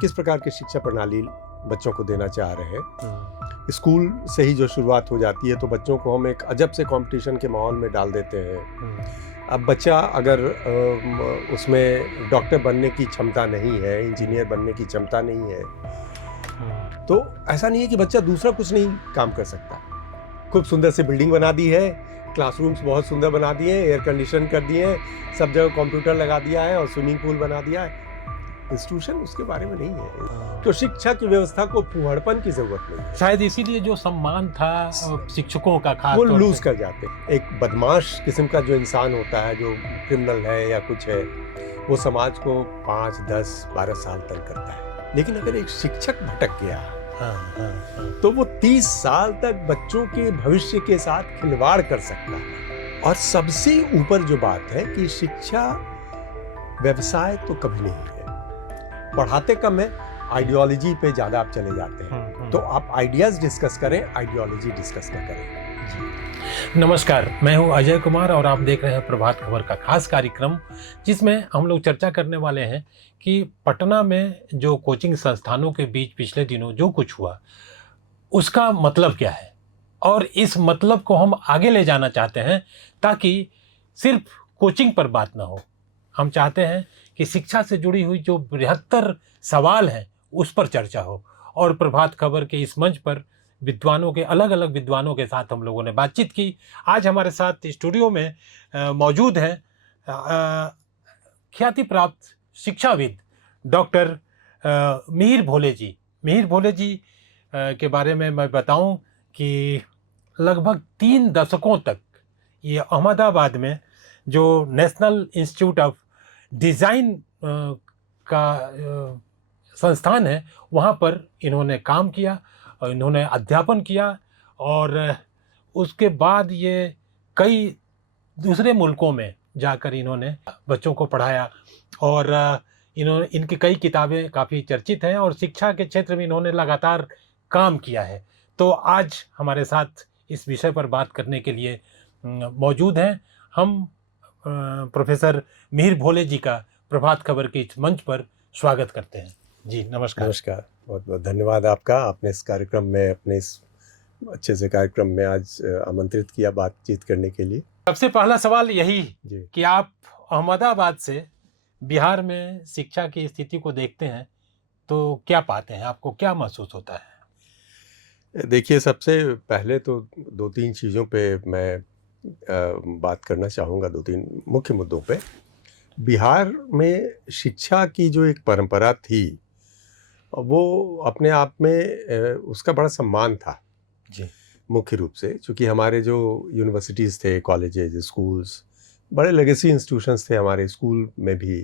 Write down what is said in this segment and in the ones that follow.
किस प्रकार की शिक्षा प्रणाली बच्चों को देना चाह रहे हैं। स्कूल से ही जो शुरुआत हो जाती है तो बच्चों को हम एक अजब से कंपटीशन के माहौल में डाल देते हैं। अब बच्चा अगर उसमें डॉक्टर बनने की क्षमता नहीं है, इंजीनियर बनने की क्षमता नहीं है, तो ऐसा नहीं है कि बच्चा दूसरा कुछ नहीं काम कर सकता। खूब सुंदर से बिल्डिंग बना दी है, क्लासरूम्स बहुत सुंदर बना दिए हैं, एयर कंडीशन कर दिए हैं, सब जगह कंप्यूटर लगा दिया है और स्विमिंग पूल बना दिया है। इंस्टीट्यूशन उसके बारे में नहीं है। तो शिक्षा की व्यवस्था को फूहड़पन की जरूरत नहीं है। शायद इसीलिए जो सम्मान था शिक्षकों का खास वो लूज कर जाते हैं। एक बदमाश किस्म का जो इंसान होता है, जो क्रिमिनल है या कुछ है, वो समाज को 5, 10, 12 साल तक करता है। लेकिन अगर एक शिक्षक भटक गया तो वो 30 साल तक बच्चों के भविष्य के साथ खिलवाड़ कर सकता है। और सबसे ऊपर जो बात है कि शिक्षा व्यवसाय तो कभी नहीं है। पढ़ाते कम है, आइडियोलॉजी पे ज्यादा आप चले जाते हैं। तो आप आइडियाज डिस्कस करें, आइडियोलॉजी डिस्कस न करें। नमस्कार, मैं हूं अजय कुमार और आप देख रहे हैं प्रभात खबर का खास कार्यक्रम, जिसमें हम लोग चर्चा करने वाले हैं कि पटना में जो कोचिंग संस्थानों के बीच पिछले दिनों जो कुछ हुआ उसका मतलब क्या है, और इस मतलब को हम आगे ले जाना चाहते हैं ताकि सिर्फ कोचिंग पर बात ना हो। हम चाहते हैं कि शिक्षा से जुड़ी हुई जो बृहत्तर सवाल हैं उस पर चर्चा हो। और प्रभात खबर के इस मंच पर विद्वानों के अलग अलग विद्वानों के साथ हम लोगों ने बातचीत की। आज हमारे साथ स्टूडियो में मौजूद हैं ख्याति प्राप्त शिक्षाविद डॉक्टर मिहिर भोले जी। मिहिर भोले जी के बारे में मैं बताऊं कि लगभग 3 दशकों तक ये अहमदाबाद में जो नेशनल इंस्टीट्यूट ऑफ डिज़ाइन का संस्थान है वहाँ पर इन्होंने काम किया और इन्होंने अध्यापन किया, और उसके बाद ये कई दूसरे मुल्कों में जाकर इन्होंने बच्चों को पढ़ाया, और इनकी कई किताबें काफ़ी चर्चित हैं और शिक्षा के क्षेत्र में इन्होंने लगातार काम किया है। तो आज हमारे साथ इस विषय पर बात करने के लिए मौजूद हैं हम प्रोफेसर मिहिर भोले जी का प्रभात खबर के इस मंच पर स्वागत करते हैं। जी नमस्कार। नमस्कार, बहुत बहुत धन्यवाद आपका। आपने इस कार्यक्रम में, अपने इस अच्छे से कार्यक्रम में आज आमंत्रित किया बातचीत करने के लिए। सबसे पहला सवाल यही कि आप अहमदाबाद से बिहार में शिक्षा की स्थिति को देखते हैं तो क्या पाते हैं, आपको क्या महसूस होता है? देखिए, सबसे पहले तो 2-3 चीज़ों पे मैं बात करना चाहूँगा, 2-3 मुख्य मुद्दों पे। बिहार में शिक्षा की जो एक परंपरा थी वो अपने आप में उसका बड़ा सम्मान था जी। मुख्य रूप से, क्योंकि हमारे जो यूनिवर्सिटीज़ थे, कॉलेजेस, स्कूल्स, बड़े लेगेसी इंस्टीट्यूशंस थे हमारे स्कूल में भी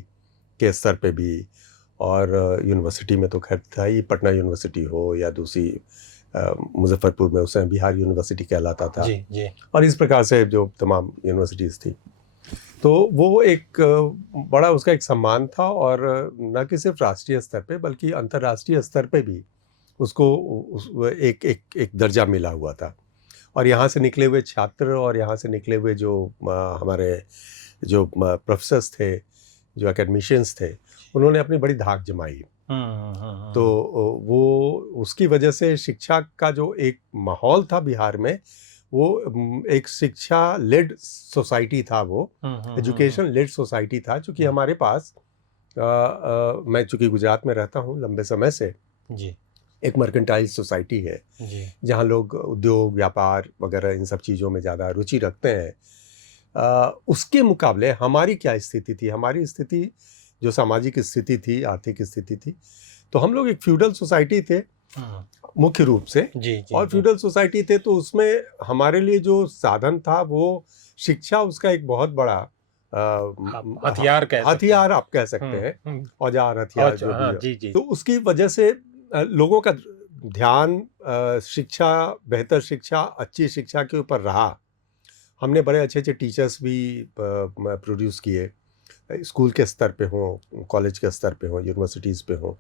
के स्तर पे भी, और यूनिवर्सिटी में तो खैर था ही, पटना यूनिवर्सिटी हो या दूसरी मुजफ्फरपुर में उस समय बिहार यूनिवर्सिटी कहलाता था। जी जी। और इस प्रकार से जो तमाम यूनिवर्सिटीज़ थी, तो वो एक बड़ा उसका एक सम्मान था, और न कि सिर्फ राष्ट्रीय स्तर पे बल्कि अंतर्राष्ट्रीय स्तर पे भी उसको एक दर्जा मिला हुआ था। और यहाँ से निकले हुए छात्र और यहाँ से निकले हुए जो हमारे जो प्रोफेसर्स थे, जो एकेडमिशियंस थे, उन्होंने अपनी बड़ी धाक जमाई। तो वो उसकी वजह से शिक्षा का जो एक माहौल था बिहार में, वो एक शिक्षा लेड सोसाइटी था, वो एजुकेशन लेड सोसाइटी था। चूँकि हमारे पास मैं चूँकि गुजरात में रहता हूँ लंबे समय से जी, एक मर्केंटाइल सोसाइटी है जी। जहाँ लोग उद्योग, व्यापार वगैरह इन सब चीज़ों में ज़्यादा रुचि रखते हैं। उसके मुकाबले हमारी क्या स्थिति थी? हमारी स्थिति जो सामाजिक स्थिति थी, आर्थिक स्थिति थी, तो हम लोग एक फ्यूडल सोसाइटी थे मुख्य रूप से। जी, जी, और फ्यूडल सोसाइटी थे तो उसमें हमारे लिए जो साधन था वो शिक्षा, उसका एक बहुत बड़ा हथियार आप कह सकते हैं, औजार, हथियार जो भी है। जी, जी। तो उसकी वजह से लोगों का ध्यान शिक्षा, बेहतर शिक्षा, अच्छी शिक्षा के ऊपर रहा। हमने बड़े अच्छे अच्छे टीचर्स भी प्रोड्यूस किए, स्कूल के स्तर पे हों, कॉलेज के स्तर पे हों, यूनिवर्सिटीज़ पे हों।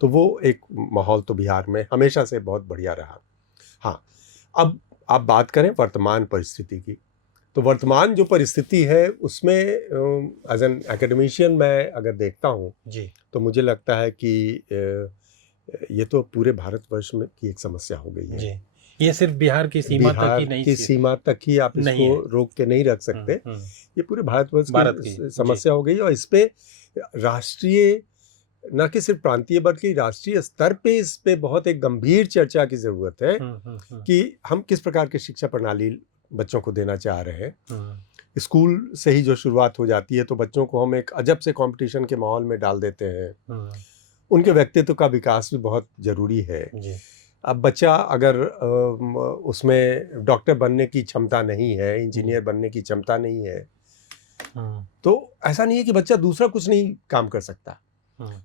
तो वो एक माहौल तो बिहार में हमेशा से बहुत बढ़िया रहा। हाँ, अब आप बात करें वर्तमान परिस्थिति की, तो वर्तमान जो परिस्थिति है उसमें एज एन एकेडमिशियन मैं अगर देखता हूँ जी तो मुझे लगता है कि ये तो पूरे भारतवर्ष में की एक समस्या हो गई है। जी, ये सिर्फ बिहार की सीमा तक बिहार ही नहीं की सीमा तक ही आप नहीं इसको है। रोक के नहीं रख सकते। ये पूरे भारतवर्ष भारत की की, समस्या हो गई और इस पे राष्ट्रीय न कि सिर्फ प्रांतीय बल्कि राष्ट्रीय स्तर पे इस पे बहुत एक गंभीर चर्चा की जरूरत है कि हम किस प्रकार की शिक्षा प्रणाली बच्चों को देना चाह रहे हैं। स्कूल से ही जो शुरुआत हो जाती है तो बच्चों को हम एक अजब से कंपटीशन के माहौल में डाल देते हैं। उनके व्यक्तित्व का विकास भी बहुत जरूरी है। जी अब बच्चा अगर उसमें डॉक्टर बनने की क्षमता नहीं है, इंजीनियर बनने की क्षमता नहीं है, तो ऐसा नहीं है कि बच्चा दूसरा कुछ नहीं काम कर सकता।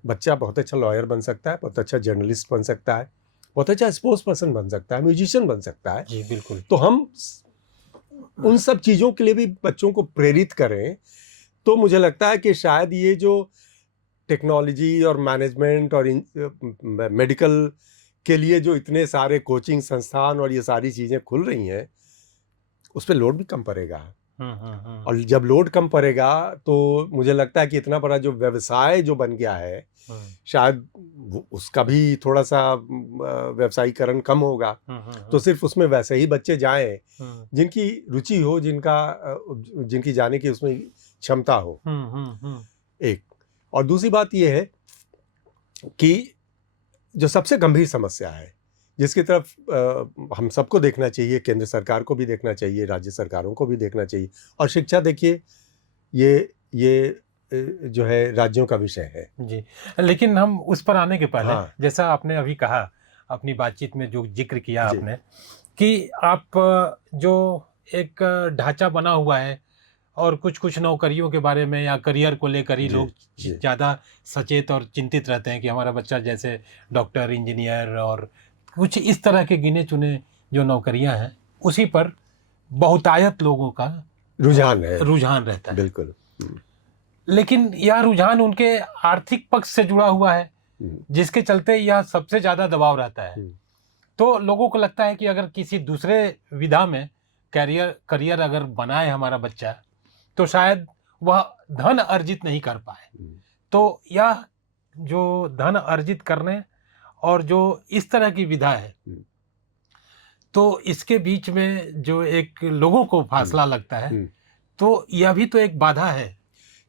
बच्चा बहुत अच्छा लॉयर बन सकता है, बहुत अच्छा जर्नलिस्ट बन सकता है, बहुत अच्छा स्पोर्ट्स पर्सन बन सकता है, म्यूजिशियन बन सकता है। जी बिल्कुल। तो हम उन सब चीज़ों के लिए भी बच्चों को प्रेरित करें तो मुझे लगता है कि शायद ये जो टेक्नोलॉजी और मैनेजमेंट और मेडिकल के लिए जो इतने सारे कोचिंग संस्थान और ये सारी चीज़ें खुल रही हैं उस पर लोड भी कम पड़ेगा। और जब लोड कम पड़ेगा तो मुझे लगता है कि इतना बड़ा जो व्यवसाय जो बन गया है शायद उसका भी थोड़ा सा व्यवसायीकरण कम होगा। तो सिर्फ उसमें वैसे ही बच्चे जाएं जिनकी रुचि हो, जिनकी जाने की उसमें क्षमता हो। एक और दूसरी बात यह है कि जो सबसे गंभीर समस्या है जिसकी तरफ हम सबको देखना चाहिए, केंद्र सरकार को भी देखना चाहिए, राज्य सरकारों को भी देखना चाहिए। और शिक्षा देखिए ये जो है राज्यों का विषय है। जी, लेकिन हम उस पर आने के पहले जैसा आपने अभी कहा अपनी बातचीत में जो जिक्र किया आपने कि आप जो एक ढांचा बना हुआ है और कुछ नौकरियों के बारे में या करियर को लेकर ही लोग ज़्यादा सचेत और चिंतित रहते हैं कि हमारा बच्चा जैसे डॉक्टर, इंजीनियर और कुछ इस तरह के गिने चुने जो नौकरियां हैं उसी पर बहुतायत लोगों का रुझान रहता है। बिल्कुल। लेकिन यह रुझान उनके आर्थिक पक्ष से जुड़ा हुआ है जिसके चलते यह सबसे ज़्यादा दबाव रहता है। तो लोगों को लगता है कि अगर किसी दूसरे विधा में करियर अगर बनाए हमारा बच्चा तो शायद वह धन अर्जित नहीं कर पाए। तो यह जो धन अर्जित करने और जो इस तरह की विधा है तो इसके बीच में जो एक लोगों को फासला लगता है तो यह भी तो एक बाधा है।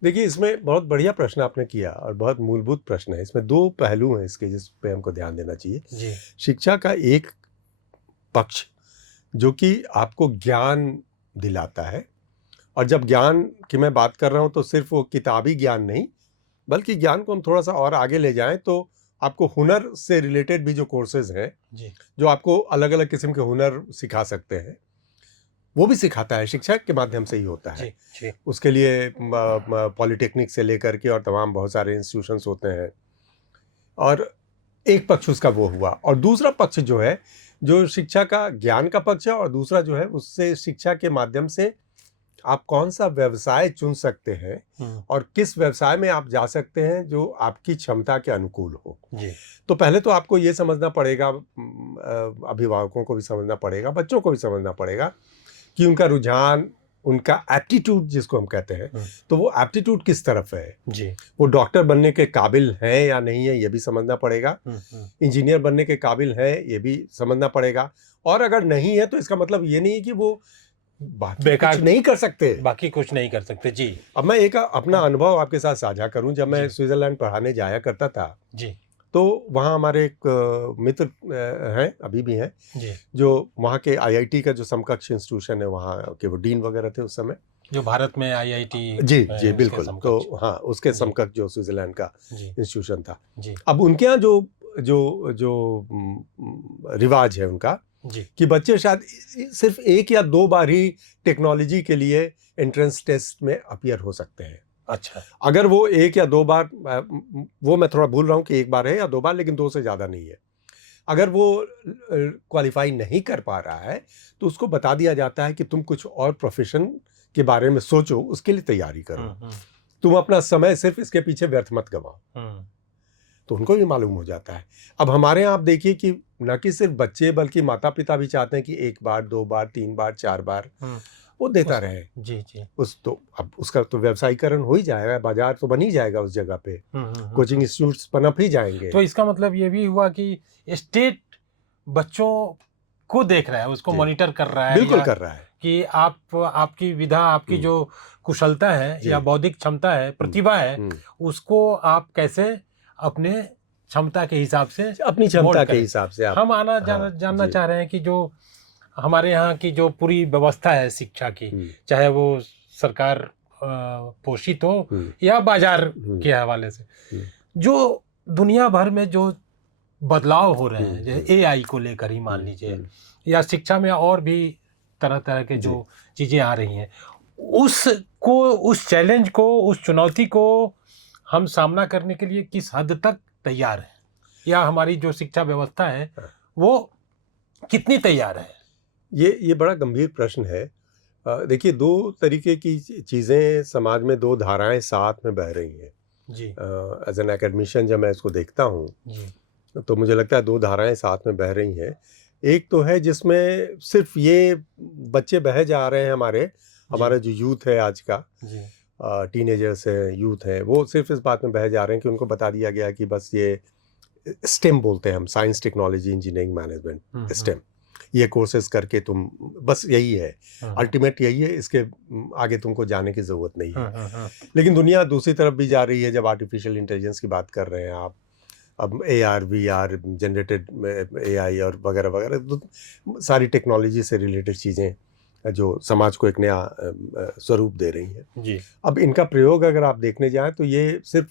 देखिए, इसमें बहुत बढ़िया प्रश्न आपने किया और बहुत मूलभूत प्रश्न है। इसमें दो पहलू हैं इसके जिस पे हमको ध्यान देना चाहिए जी। शिक्षा का एक पक्ष जो कि आपको ज्ञान दिलाता है, और जब ज्ञान की मैं बात कर रहा हूँ तो सिर्फ वो किताबी ज्ञान नहीं बल्कि ज्ञान को हम थोड़ा सा और आगे ले जाएं तो आपको हुनर से रिलेटेड भी जो कोर्सेज हैं जो आपको अलग अलग किस्म के हुनर सिखा सकते हैं वो भी सिखाता है, शिक्षा के माध्यम से ही होता है। जी। उसके लिए पॉलिटेक्निक से लेकर के और तमाम बहुत सारे इंस्टीट्यूशंस होते हैं। और एक पक्ष उसका वो हुआ, और दूसरा पक्ष जो है जो शिक्षा का ज्ञान का पक्ष है, और दूसरा जो है उससे शिक्षा के माध्यम से आप कौन सा व्यवसाय चुन सकते हैं और किस व्यवसाय में आप जा सकते हैं जो आपकी क्षमता के अनुकूल हो। तो पहले तो आपको ये समझना पड़ेगा, अभिभावकों को भी समझना पड़ेगा, बच्चों को भी समझना पड़ेगा कि उनका रुझान, उनका एप्टीट्यूड जिसको हम कहते हैं, तो वो एप्टीट्यूड किस तरफ है। वो डॉक्टर बनने के काबिल है या नहीं है ये भी समझना पड़ेगा, इंजीनियर बनने के काबिल है ये भी समझना पड़ेगा। और अगर नहीं है तो इसका मतलब ये नहीं है कि वो बेकार कुछ नहीं कर सकते, बाकी कुछ नहीं कर सकते। जी। अब मैं एक अपना अनुभव आपके साथ साझा करूं। जब मैं स्विट्जरलैंड पढ़ाने जाया करता था तो वहाँ हमारे एक मित्र हैं, अभी भी हैं, जो वहाँ के आईआईटी का जो समकक्ष इंस्टीट्यूशन है वहाँ के वो डीन वगैरह थे उस समय, जो भारत में आईआईटी। जी बिल्कुल। तो हाँ, उसके समकक्ष जो स्विट्जरलैंड का इंस्टीट्यूशन था। अब उनके यहाँ जो रिवाज है उनका कि बच्चे शायद सिर्फ 1 या 2 बार ही टेक्नोलॉजी के लिए एंट्रेंस टेस्ट में अपीयर हो सकते हैं। अच्छा। अगर वो 1 या 2 बार, वो मैं थोड़ा भूल रहा हूँ कि 1 बार है या 2 बार, लेकिन 2 से ज़्यादा नहीं है। अगर वो क्वालिफाई नहीं कर पा रहा है तो उसको बता दिया जाता है कि तुम कुछ और प्रोफेशन के बारे में सोचो, उसके लिए तैयारी करो, तुम अपना समय सिर्फ इसके पीछे व्यर्थ मत गवाओ। तो उनको भी मालूम हो जाता है। अब हमारे यहाँ आप देखिए कि न कि सिर्फ बच्चे बल्कि माता पिता भी चाहते हैं कि 1 बार, 2 बार, 3 बार, 4 बार वो देता रहे। जी जी। उस तो अब उसका तो व्यवसायीकरण हो ही जाएगा, बाजार तो बन ही जाएगा उस जगह पे, कोचिंग इंस्टीट्यूट्स पनप ही जाएंगे। तो इसका मतलब ये भी हुआ कि स्टेट बच्चों को देख रहा है, उसको जी। मॉनिटर कर रहा है, बिल्कुल या कर रहा है। कि आपकी विधा, आपकी जो कुशलता है जी। या बौद्धिक क्षमता है, प्रतिभा है, उसको आप कैसे अपने क्षमता के हिसाब से अपनी क्षमता मोल्ड के करें। हिसाब से आप हम जानना जी। चाह रहे हैं कि जो हमारे यहाँ की जो पूरी व्यवस्था है शिक्षा की, चाहे वो सरकार पोषित हो या बाजार के हवाले से, जो दुनिया भर में जो बदलाव हो रहे हैं, जैसे एआई को लेकर ही मान लीजिए, या शिक्षा में और भी तरह तरह के जो चीज़ें आ रही हैं, उस चैलेंज को, उस चुनौती को हम सामना करने के लिए किस हद तक तैयार हैं, या हमारी जो शिक्षा व्यवस्था है वो कितनी तैयार है? ये बड़ा गंभीर प्रश्न है। देखिए, दो तरीके की चीज़ें समाज में, दो धाराएं साथ में बह रही हैं जी। एज एन एकेडमिशियन जब मैं इसको देखता हूँ तो मुझे लगता है दो धाराएं साथ में बह रही हैं। एक तो है जिसमें सिर्फ ये बच्चे बह जा रहे हैं, हमारा जो यूथ है आज का, टीनेजर्स है, यूथ है, वो सिर्फ इस बात में बह जा रहे हैं कि उनको बता दिया गया कि बस ये स्टेम बोलते हैं हम, science technology engineering management, stem, ये कोर्सेज करके तुम, बस यही है, अल्टीमेट यही है, इसके आगे तुमको जाने की ज़रूरत नहीं है। लेकिन दुनिया दूसरी तरफ भी जा रही है। जब आर्टिफिशियल इंटेलिजेंस की बात कर रहे हैं आप, अब AR VR जनरेटेड AI और वगैरह वगैरह, तो सारी टेक्नोलॉजी से रिलेटेड चीज़ें जो समाज को एक नया स्वरूप दे रही हैं जी। अब इनका प्रयोग अगर आप देखने जाएं तो ये सिर्फ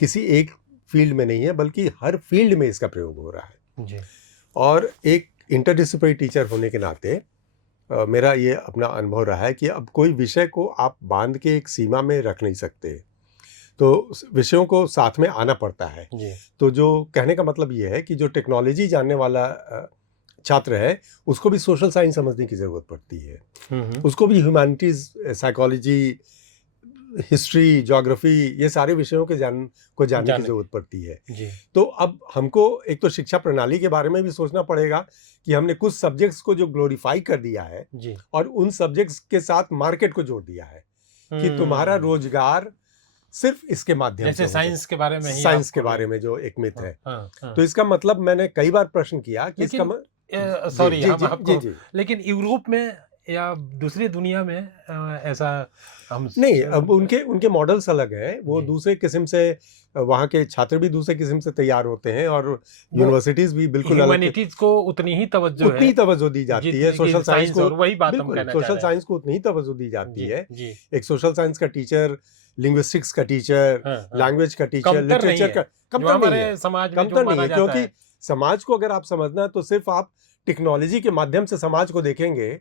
किसी एक फील्ड में नहीं है, बल्कि हर फील्ड में इसका प्रयोग हो रहा है जी। और एक इंटरडिसिप्लिनरी टीचर होने के नाते मेरा ये अपना अनुभव रहा है कि अब कोई विषय को आप बांध के एक सीमा में रख नहीं सकते, तो विषयों को साथ में आना पड़ता है जी। तो जो कहने का मतलब ये है कि जो टेक्नोलॉजी जानने वाला छात्र है उसको भी सोशल साइंस समझने की ज़रूरत पड़ती है, उसको भी ह्यूमैनिटीज़, साइकोलॉजी, हिस्ट्री, ज्योग्राफी, ये सारे विषयों के जानने की ज़रूरत पड़ती है जी। तो अब हमको एक तो शिक्षा प्रणाली के बारे में भी सोचना पड़ेगा कि हमने कुछ सब्जेक्ट्स को जो ग्लोरीफाई कर दिया है जी। और उन सब्जेक्ट्स के साथ मार्केट को जोड़ दिया है कि तुम्हारा रोजगार सिर्फ इसके माध्यम से, जैसे साइंस के बारे में ही, साइंस के बारे में जो एक मिथ है। हाँ। तो इसका मतलब मैंने कई बार प्रश्न किया कि इसका सॉरी हम आपको, लेकिन यूरोप में या दूसरी दुनिया में ऐसा हम नहीं, अब उनके मॉडल्स अलग हैं, वो दूसरे किस्म से, वहाँ के छात्र भी दूसरे किस्म से तैयार होते हैं और यूनिवर्सिटीज भी बिल्कुल अलग, ह्यूमैनिटीज को उतनी ही तवज्जो दी जाती है, सोशल साइंस को, वही बात हम कहना चाह रहे हैं, सोशल साइंस को उतनी ही तवज्जो दी जाती है। एक सोशल साइंस का टीचर, लिंग्विस्टिक्स का टीचर, लैंग्वेज का टीचर, लिटरेचर का कमतर नहीं है, क्योंकि समाज को अगर आप समझना है तो सिर्फ आप टेक्नोलॉजी के माध्यम से समाज को देखेंगे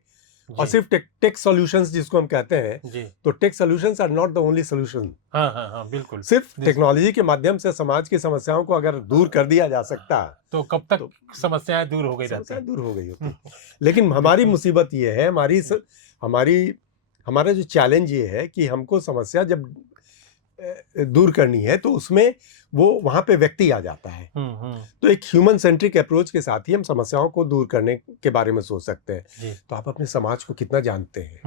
और सिर्फ टेक सॉल्यूशंस जिसको हम कहते हैं, तो tech solutions are not the only solution. हाँ, बिल्कुल। सिर्फ टेक्नोलॉजी के माध्यम से समाज की समस्याओं को अगर दूर कर दिया जा सकता तो कब तक समस्याएं दूर हो गई होती। लेकिन हमारी मुसीबत ये है, हमारा जो चैलेंज ये है कि हमको समस्या जब दूर करनी है तो उसमें वो वहाँ पे व्यक्ति आ जाता है। तो एक ह्यूमन सेंट्रिक अप्रोच के साथ ही हम समस्याओं को दूर करने के बारे में सोच सकते हैं। तो आप अपने समाज को कितना जानते हैं,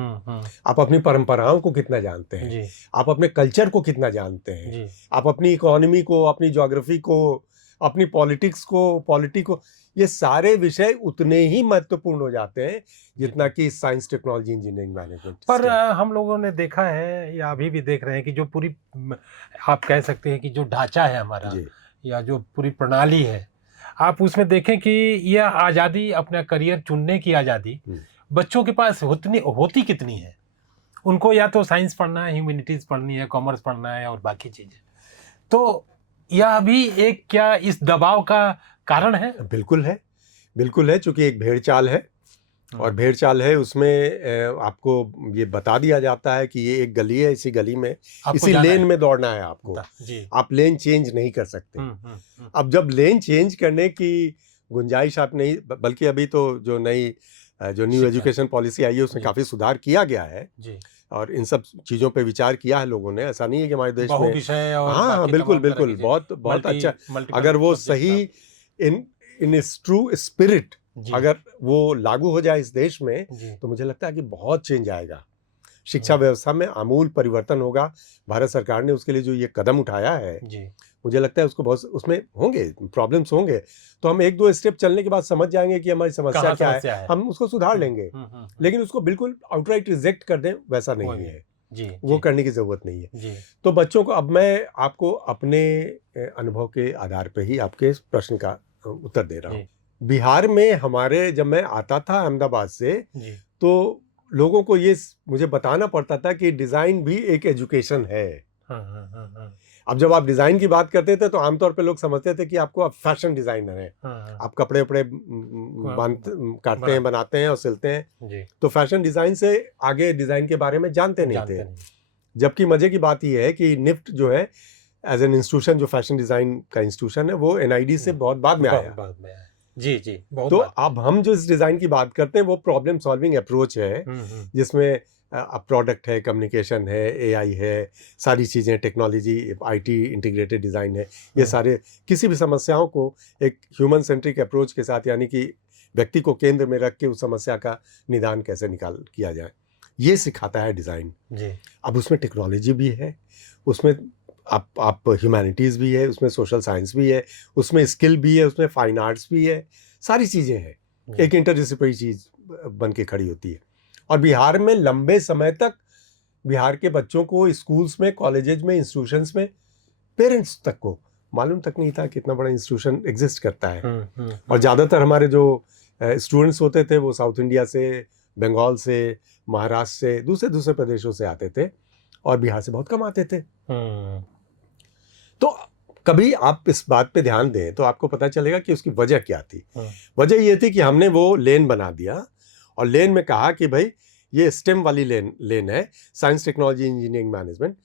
आप अपनी परंपराओं को कितना जानते हैं, आप अपने कल्चर को कितना जानते हैं, आप अपनी इकोनॉमी को, अपनी ज्योग्राफी को, अपनी पॉलिटिक्स को, ये सारे विषय उतने ही महत्वपूर्ण हो जाते हैं जितना कि साइंस, टेक्नोलॉजी, इंजीनियरिंग, मैनेजमेंट। पर हम लोगों ने देखा है या अभी भी देख रहे हैं कि जो पूरी, आप कह सकते हैं कि जो ढांचा है हमारा या जो पूरी प्रणाली है, आप उसमें देखें कि यह आज़ादी, अपना करियर चुनने की आज़ादी बच्चों के पास होती कितनी है। उनको या तो साइंस पढ़ना है, ह्यूमैनिटीज़ पढ़नी है, कॉमर्स पढ़ना है और बाकी चीज़ें, तो यह भी एक क्या इस दबाव का कारण है? बिल्कुल है, चूंकि एक भेड़ चाल है और भेड़ चाल है, उसमें आपको ये बता दिया जाता है कि ये एक गली है, इसी गली में, इसी लेन में दौड़ना है आपको, आप लेन चेंज नहीं कर सकते। अब जब लेन चेंज करने की गुंजाइश आप नहीं, बल्कि अभी तो जो न्यू एजुकेशन पॉलिसी आई है उसमें काफ़ी सुधार किया गया है और इन सब चीज़ों पे विचार किया है लोगों ने। ऐसा नहीं है कि हमारे देश में, हाँ बिल्कुल, बहुत अच्छा, अगर वो सही इन इट्स ट्रू स्पिरिट जी, अगर वो लागू हो जाए इस देश में जी, तो मुझे लगता है कि बहुत चेंज आएगा, शिक्षा हाँ, व्यवस्था में आमूल परिवर्तन होगा। भारत सरकार ने उसके लिए जो ये कदम उठाया है, जी, मुझे लगता है उसको बहुत उसमें होंगे प्रॉब्लम्स होंगे, तो हम 1-2 स्टेप चलने के बाद समझ जाएंगे कि हमारी समस्या कहाँ क्या है, समस्या है? हम उसको सुधार हुँ, लेंगे। हुँ, हुँ, हुँ, लेकिन उसको बिल्कुल आउटराइट रिजेक्ट कर दें, वैसा वो नहीं भी, है, जी, वो जी, करने की ज़रूरत नहीं है। जी, तो बच्चों को अब मैं आपको अपने अनुभव के आधार पे ही आपके इस प्रश्न का उत्तर दे रहा हूँ। जी, बिहार में हमारे जब मैं आता था अहमदाबाद से, जी, तो लोगों को ये मुझे बताना पड़ता था कि डिज़ाइन भी एक एजुकेशन है। हाँ, हाँ, हाँ, हाँ, अब जब आप डिज़ाइन की बात करते थे तो आमतौर पे लोग समझते थे कि आपको आप फैशन डिज़ाइनर हैं। हाँ, हाँ, आप कपड़े-वपड़े काटते बना हैं, बनाते हैं और सिलते हैं। जी, तो फैशन डिज़ाइन से आगे डिज़ाइन के बारे में जानते नहीं थे। जानते नहीं। जबकि मज़े की बात ये है कि निफ्ट जो है एज़ एन इंस्टीट्यूशन, जो फैशन डिज़ाइन का इंस्टीट्यूशन है, वो एनआईडी से बहुत बाद में आया। बाद में आया। जी, जी, बहुत तो बात। अब हम जो इस डिज़ाइन की बात करते हैं वो प्रॉब्लम सॉल्विंग अप्रोच है, हुँ, हुँ, जिसमें प्रोडक्ट है, कम्युनिकेशन है, एआई है, सारी चीज़ें, टेक्नोलॉजी, आईटी इंटीग्रेटेड डिज़ाइन है। ये हुँ, सारे किसी भी समस्याओं को एक ह्यूमन सेंट्रिक अप्रोच के साथ, यानी कि व्यक्ति को केंद्र में रख के उस समस्या का निदान कैसे किया जाए, ये सिखाता है डिज़ाइन। जी, अब उसमें टेक्नोलॉजी भी है, उसमें आप ह्यूमैनिटीज़ भी है, उसमें सोशल साइंस भी है, उसमें स्किल भी है, उसमें फाइन आर्ट्स भी है, सारी चीज़ें हैं। जी, एक इंटरडिसिप्लिनरी चीज़ बन के खड़ी होती है। और बिहार में लंबे समय तक बिहार के बच्चों को स्कूल्स में, कॉलेजेज में, इंस्टीट्यूशंस में, पेरेंट्स तक को मालूम तक नहीं था कि इतना बड़ा इंस्टीट्यूशन एग्जिस्ट करता है। हुँ, हुँ, और हुँ, ज़्यादातर हमारे जो स्टूडेंट्स होते थे वो साउथ इंडिया से, बंगाल से, महाराष्ट्र से, दूसरे-दूसरे प्रदेशों से आते थे और बिहार से बहुत कम आते थे। हुँ, तो कभी आप इस बात पे ध्यान दें तो आपको पता चलेगा कि उसकी वजह क्या थी। हुँ, वजह ये थी कि हमने वो लेन बना दिया और लेन में कहा कि भाई ये स्टेम वाली लेन लेन है, साइंस टेक्नोलॉजी इंजीनियरिंग मैनेजमेंट।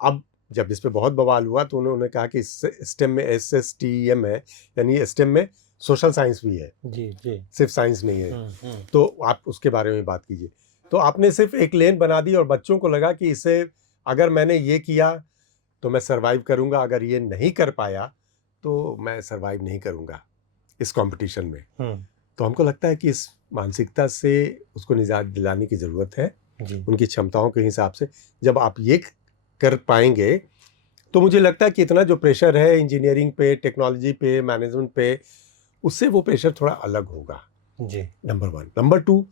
अब जब इस पे बहुत बवाल हुआ तो उन्होंने कहा कि स्टेम में SSTEM है, यानी स्टेम में सोशल साइंस भी है, जी, जी, सिर्फ साइंस नहीं है। हुँ, हुँ, तो आप उसके बारे में बात कीजिए। तो आपने सिर्फ एक लेन बना दी और बच्चों को लगा कि इसे अगर मैंने ये किया तो मैं सर्वाइव करूंगा, अगर ये नहीं कर पाया तो मैं सर्वाइव नहीं करूंगा इस कंपटीशन में। हुँ, तो हमको लगता है कि इस मानसिकता से उसको निजात दिलाने की ज़रूरत है, जी, उनकी क्षमताओं के हिसाब से। जब आप ये कर पाएंगे तो मुझे लगता है कि इतना जो प्रेशर है इंजीनियरिंग पे, टेक्नोलॉजी पे, मैनेजमेंट पे, उससे वो प्रेशर थोड़ा अलग होगा। जी, नंबर 1। नंबर 2,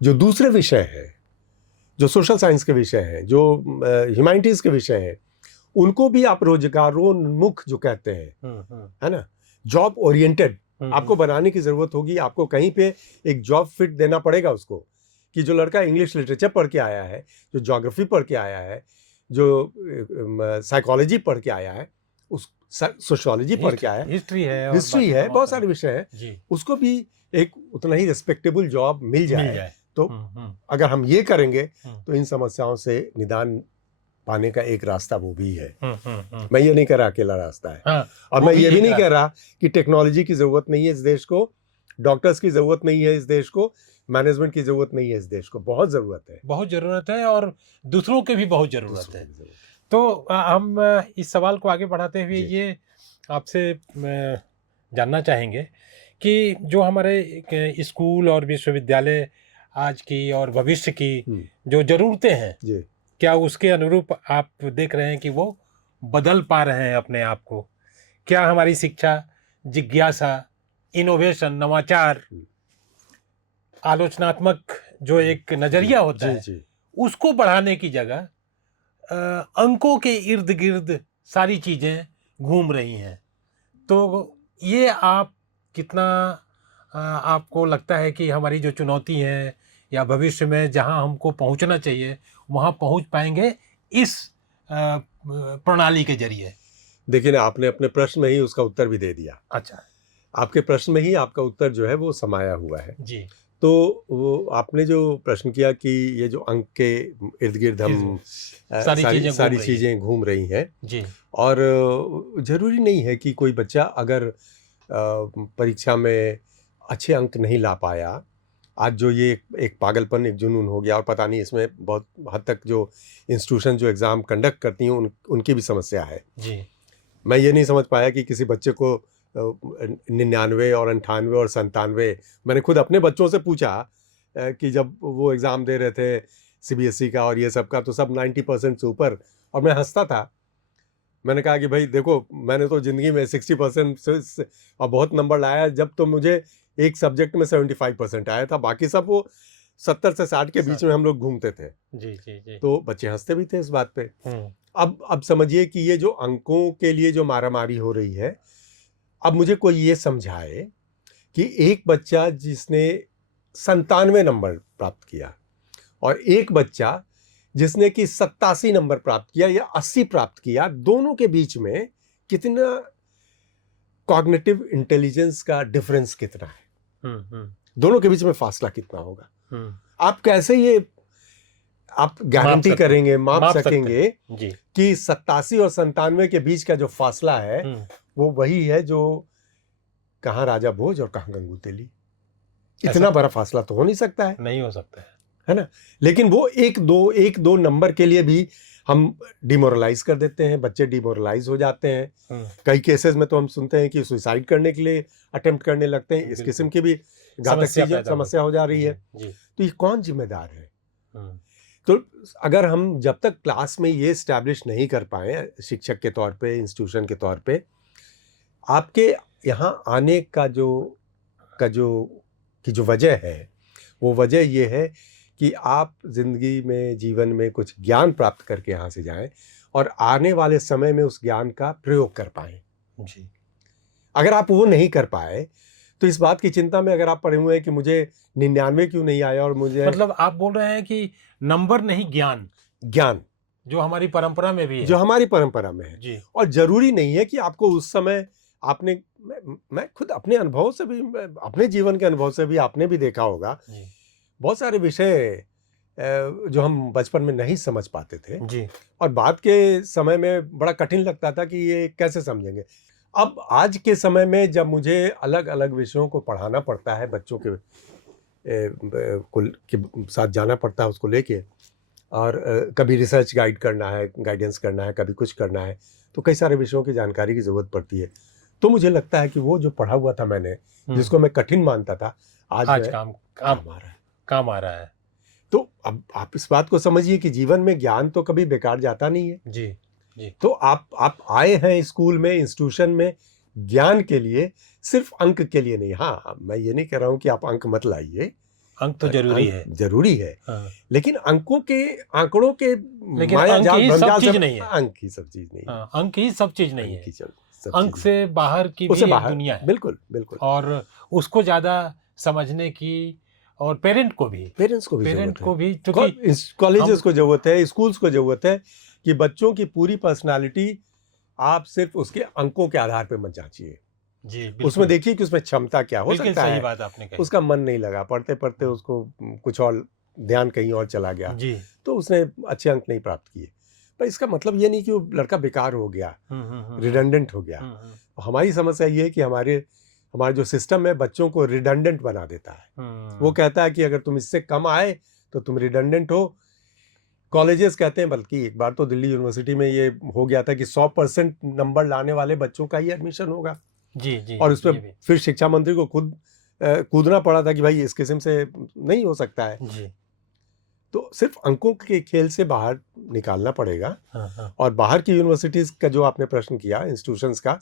जो दूसरे विषय हैं, जो सोशल साइंस के विषय हैं, जो ह्यूमैनिटीज़ के विषय हैं, उनको भी आप रोजगारोन्मुख जो कहते हैं, हुँ, हुँ, है ना? जॉब ओरिएंटेड हुँ, आपको बनाने की ज़रूरत होगी। आपको कहीं पे एक जॉब फिट देना पड़ेगा उसको, कि जो लड़का इंग्लिश लिटरेचर पढ़ के आया है, जो ज्योग्राफी पढ़ के आया है, जो साइकोलॉजी पढ़ के आया है, उस सोशियोलॉजी पढ़ के आया है, हिस्ट्री है और हिस्ट्री बाकी है, तमाम बहुत सारे सारे विषय हैं, जी, उसको भी एक उतना ही रिस्पेक्टेबल जॉब मिल मिल जाए। जाए। तो हुँ, हुँ, अगर हम ये करेंगे हुँ, तो इन समस्याओं से निदान पाने का एक रास्ता वो भी है। हुँ, हुँ, हुँ, मैं ये नहीं कह रहा अकेला रास्ता है। हाँ, और वो मैं भी ये भी एक नहीं कह रास्ता रहा कि टेक्नोलॉजी की ज़रूरत नहीं है इस देश को, डॉक्टर्स की ज़रूरत नहीं है इस देश को, मैनेजमेंट की ज़रूरत नहीं है इस देश को, बहुत ज़रूरत है। बहुत ज़रूरत है और दूसरों की भी बहुत ज़रूरत दूसरों है। की ज़रूरत है। तो हम इस सवाल को आगे बढ़ाते हुए जी। ये आपसे जानना चाहेंगे कि जो हमारे स्कूल और विश्वविद्यालय आज की और भविष्य की हुँ, जो ज़रूरतें हैं, जी। क्या उसके अनुरूप आप देख रहे हैं कि वो बदल पा रहे हैं अपने आप को? क्या हमारी शिक्षा, जिज्ञासा, इनोवेशन, नवाचार, हुँ, आलोचनात्मक जो एक जी, नज़रिया होता जी, है, जी। उसको बढ़ाने की जगह अंकों के इर्द-गिर्द सारी चीज़ें घूम रही हैं? तो ये आप कितना आपको लगता है कि हमारी जो चुनौती है या भविष्य में जहाँ हमको पहुँचना चाहिए, वहाँ पहुँच पाएँगे इस प्रणाली के ज़रिए? देखिए ना, आपने अपने प्रश्न में ही उसका उत्तर भी दे दिया। अच्छा, आपके प्रश्न में ही आपका उत्तर जो है वो समाया हुआ है। जी। तो वो आपने जो प्रश्न किया कि ये जो अंक के इर्द-गिर्द हम सारी सारी चीज़ें घूम सारी रही हैं। चीज़ें घूम रही हैं। जी, और ज़रूरी नहीं है कि कोई बच्चा अगर परीक्षा में अच्छे अंक नहीं ला पाया, आज जो ये एक पागलपन, एक जुनून हो गया, और पता नहीं इसमें बहुत हद तक जो इंस्टीट्यूशन जो एग्ज़ाम कंडक्ट करती हैं उनकी भी समस्या है। जी। मैं ये नहीं समझ पाया कि किसी बच्चे को 99 और 98 और 97, मैंने खुद अपने बच्चों से पूछा कि जब वो एग्ज़ाम दे रहे थे सीबीएसई का और ये सब का, तो सब 90% से ऊपर, और मैं हंसता था। मैंने कहा कि भाई देखो, मैंने तो ज़िंदगी में 60% से और बहुत नंबर लाया, जब तो मुझे एक सब्जेक्ट में 75% आया था, बाकी सब वो 70 से 60 के बीच में हम लोग घूमते थे। जी जी जी। तो बच्चे हंसते भी थे इस बात पे। अब समझिए कि ये जो अंकों के लिए जो मारामारी हो रही है, अब मुझे कोई ये समझाए कि एक बच्चा जिसने 97 नंबर प्राप्त किया और एक बच्चा जिसने कि 87 नंबर प्राप्त किया या 80 प्राप्त किया, दोनों के बीच में कितना कॉग्निटिव इंटेलिजेंस का डिफरेंस कितना है, दोनों के बीच में फासला कितना होगा, आप कैसे ये आप गारंटी करेंगे, माप सकेंगे कि 87 और 97 के बीच का जो फासला है वो वही है जो कहाँ राजा भोज और कहाँ गंगू तेली। इतना बड़ा फासला तो हो नहीं सकता है, नहीं हो सकता है ना। लेकिन वो एक दो नंबर के लिए भी हम डिमोरलाइज कर देते हैं, बच्चे डिमोरलाइज हो जाते हैं। कई केसेस में तो हम सुनते हैं कि सुसाइड करने के लिए अटेम्प्ट करने लगते हैं। इस किस्म की भी घातक समस्या हो जा रही है। तो ये कौन जिम्मेदार है? तो अगर हम जब तक क्लास में ये एस्टैब्लिश नहीं कर पाए शिक्षक के तौर पे, इंस्टीट्यूशन के तौर पे, आपके यहाँ आने का जो वजह है, वो वजह ये है कि आप जिंदगी में, जीवन में कुछ ज्ञान प्राप्त करके यहाँ से जाएं और आने वाले समय में उस ज्ञान का प्रयोग कर पाएं। जी। अगर आप वो नहीं कर पाए तो इस बात की चिंता में अगर आप पड़े हुए हैं कि मुझे 99 क्यों नहीं आया, और मुझे, मतलब आप बोल रहे हैं कि नंबर नहीं, ज्ञान जो हमारी परंपरा में भी है, जो हमारी परंपरा में है जी। और जरूरी नहीं है कि आपको उस समय आपने, मैं खुद अपने अनुभव से भी, अपने जीवन के अनुभव से भी आपने भी देखा होगा जी। बहुत सारे विषय जो हम बचपन में नहीं समझ पाते थे जी। और बाद के समय में बड़ा कठिन लगता था कि ये कैसे समझेंगे। अब आज के समय में जब मुझे अलग अलग विषयों को पढ़ाना पड़ता है, बच्चों के साथ जाना पड़ता है उसको लेके, और कभी रिसर्च गाइडेंस करना है, कभी कुछ करना है, तो कई सारे विषयों की जानकारी की ज़रूरत पड़ती है। तो मुझे लगता है कि वो जो पढ़ा हुआ था मैंने, जिसको मैं कठिन मानता था, आज काम आ रहा है। तो अब आप इस बात को समझिए कि जीवन में ज्ञान तो कभी बेकार जाता नहीं है। जी जी। तो आप आए हैं स्कूल में, इंस्टीट्यूशन में ज्ञान के लिए, सिर्फ अंक के लिए नहीं। हाँ, मैं ये नहीं कह रहा हूँ कि आप अंक मत लाइए, अंक तो जरूरी है, जरूरी है। हाँ। लेकिन आंकड़ों के माया जाल भंजाल से नहीं है। अंक ही सब चीज नहीं है, अंक ही सब चीज नहीं है, अंक से बाहर की भी दुनिया है। बिल्कुल बिल्कुल। और उसको ज्यादा समझने की, और पेरेंट्स को भी, क्योंकि कॉलेजेस को जरूरत है, स्कूल्स को जरूरत है कि बच्चों की पूरी पर्सनालिटी आप सिर्फ उसके अंकों के आधार पर मत जांचिए। जी, उसमें देखिए कि उसमें क्षमता क्या हो सकता है। सही बात आपने कही। उसका मन नहीं लगा, पढ़ते पढ़ते उसको कुछ और ध्यान कहीं और चला गया जी, तो उसने अच्छे अंक नहीं प्राप्त किए। पर इसका मतलब ये नहीं कि वो लड़का बेकार हो गया, रिडंडेंट हो गया। हमारी समस्या ये है कि हमारा जो सिस्टम है बच्चों को रिडंडेंट बना देता है। वो कहता है कि अगर तुम इससे कम आए तो तुम रिडंडेंट हो। कॉलेजेस कहते हैं, बल्कि एक बार तो दिल्ली यूनिवर्सिटी में ये हो गया था कि 100% नंबर लाने वाले बच्चों का ही एडमिशन होगा। जी जी। और उस पर फिर शिक्षा मंत्री को खुद कूदना पड़ा था कि भाई इस किस्म से नहीं हो सकता है। जी। तो सिर्फ अंकों के खेल से बाहर निकालना पड़ेगा। हाँ। और बाहर की यूनिवर्सिटीज का जो आपने प्रश्न किया, इंस्टीट्यूशंस का,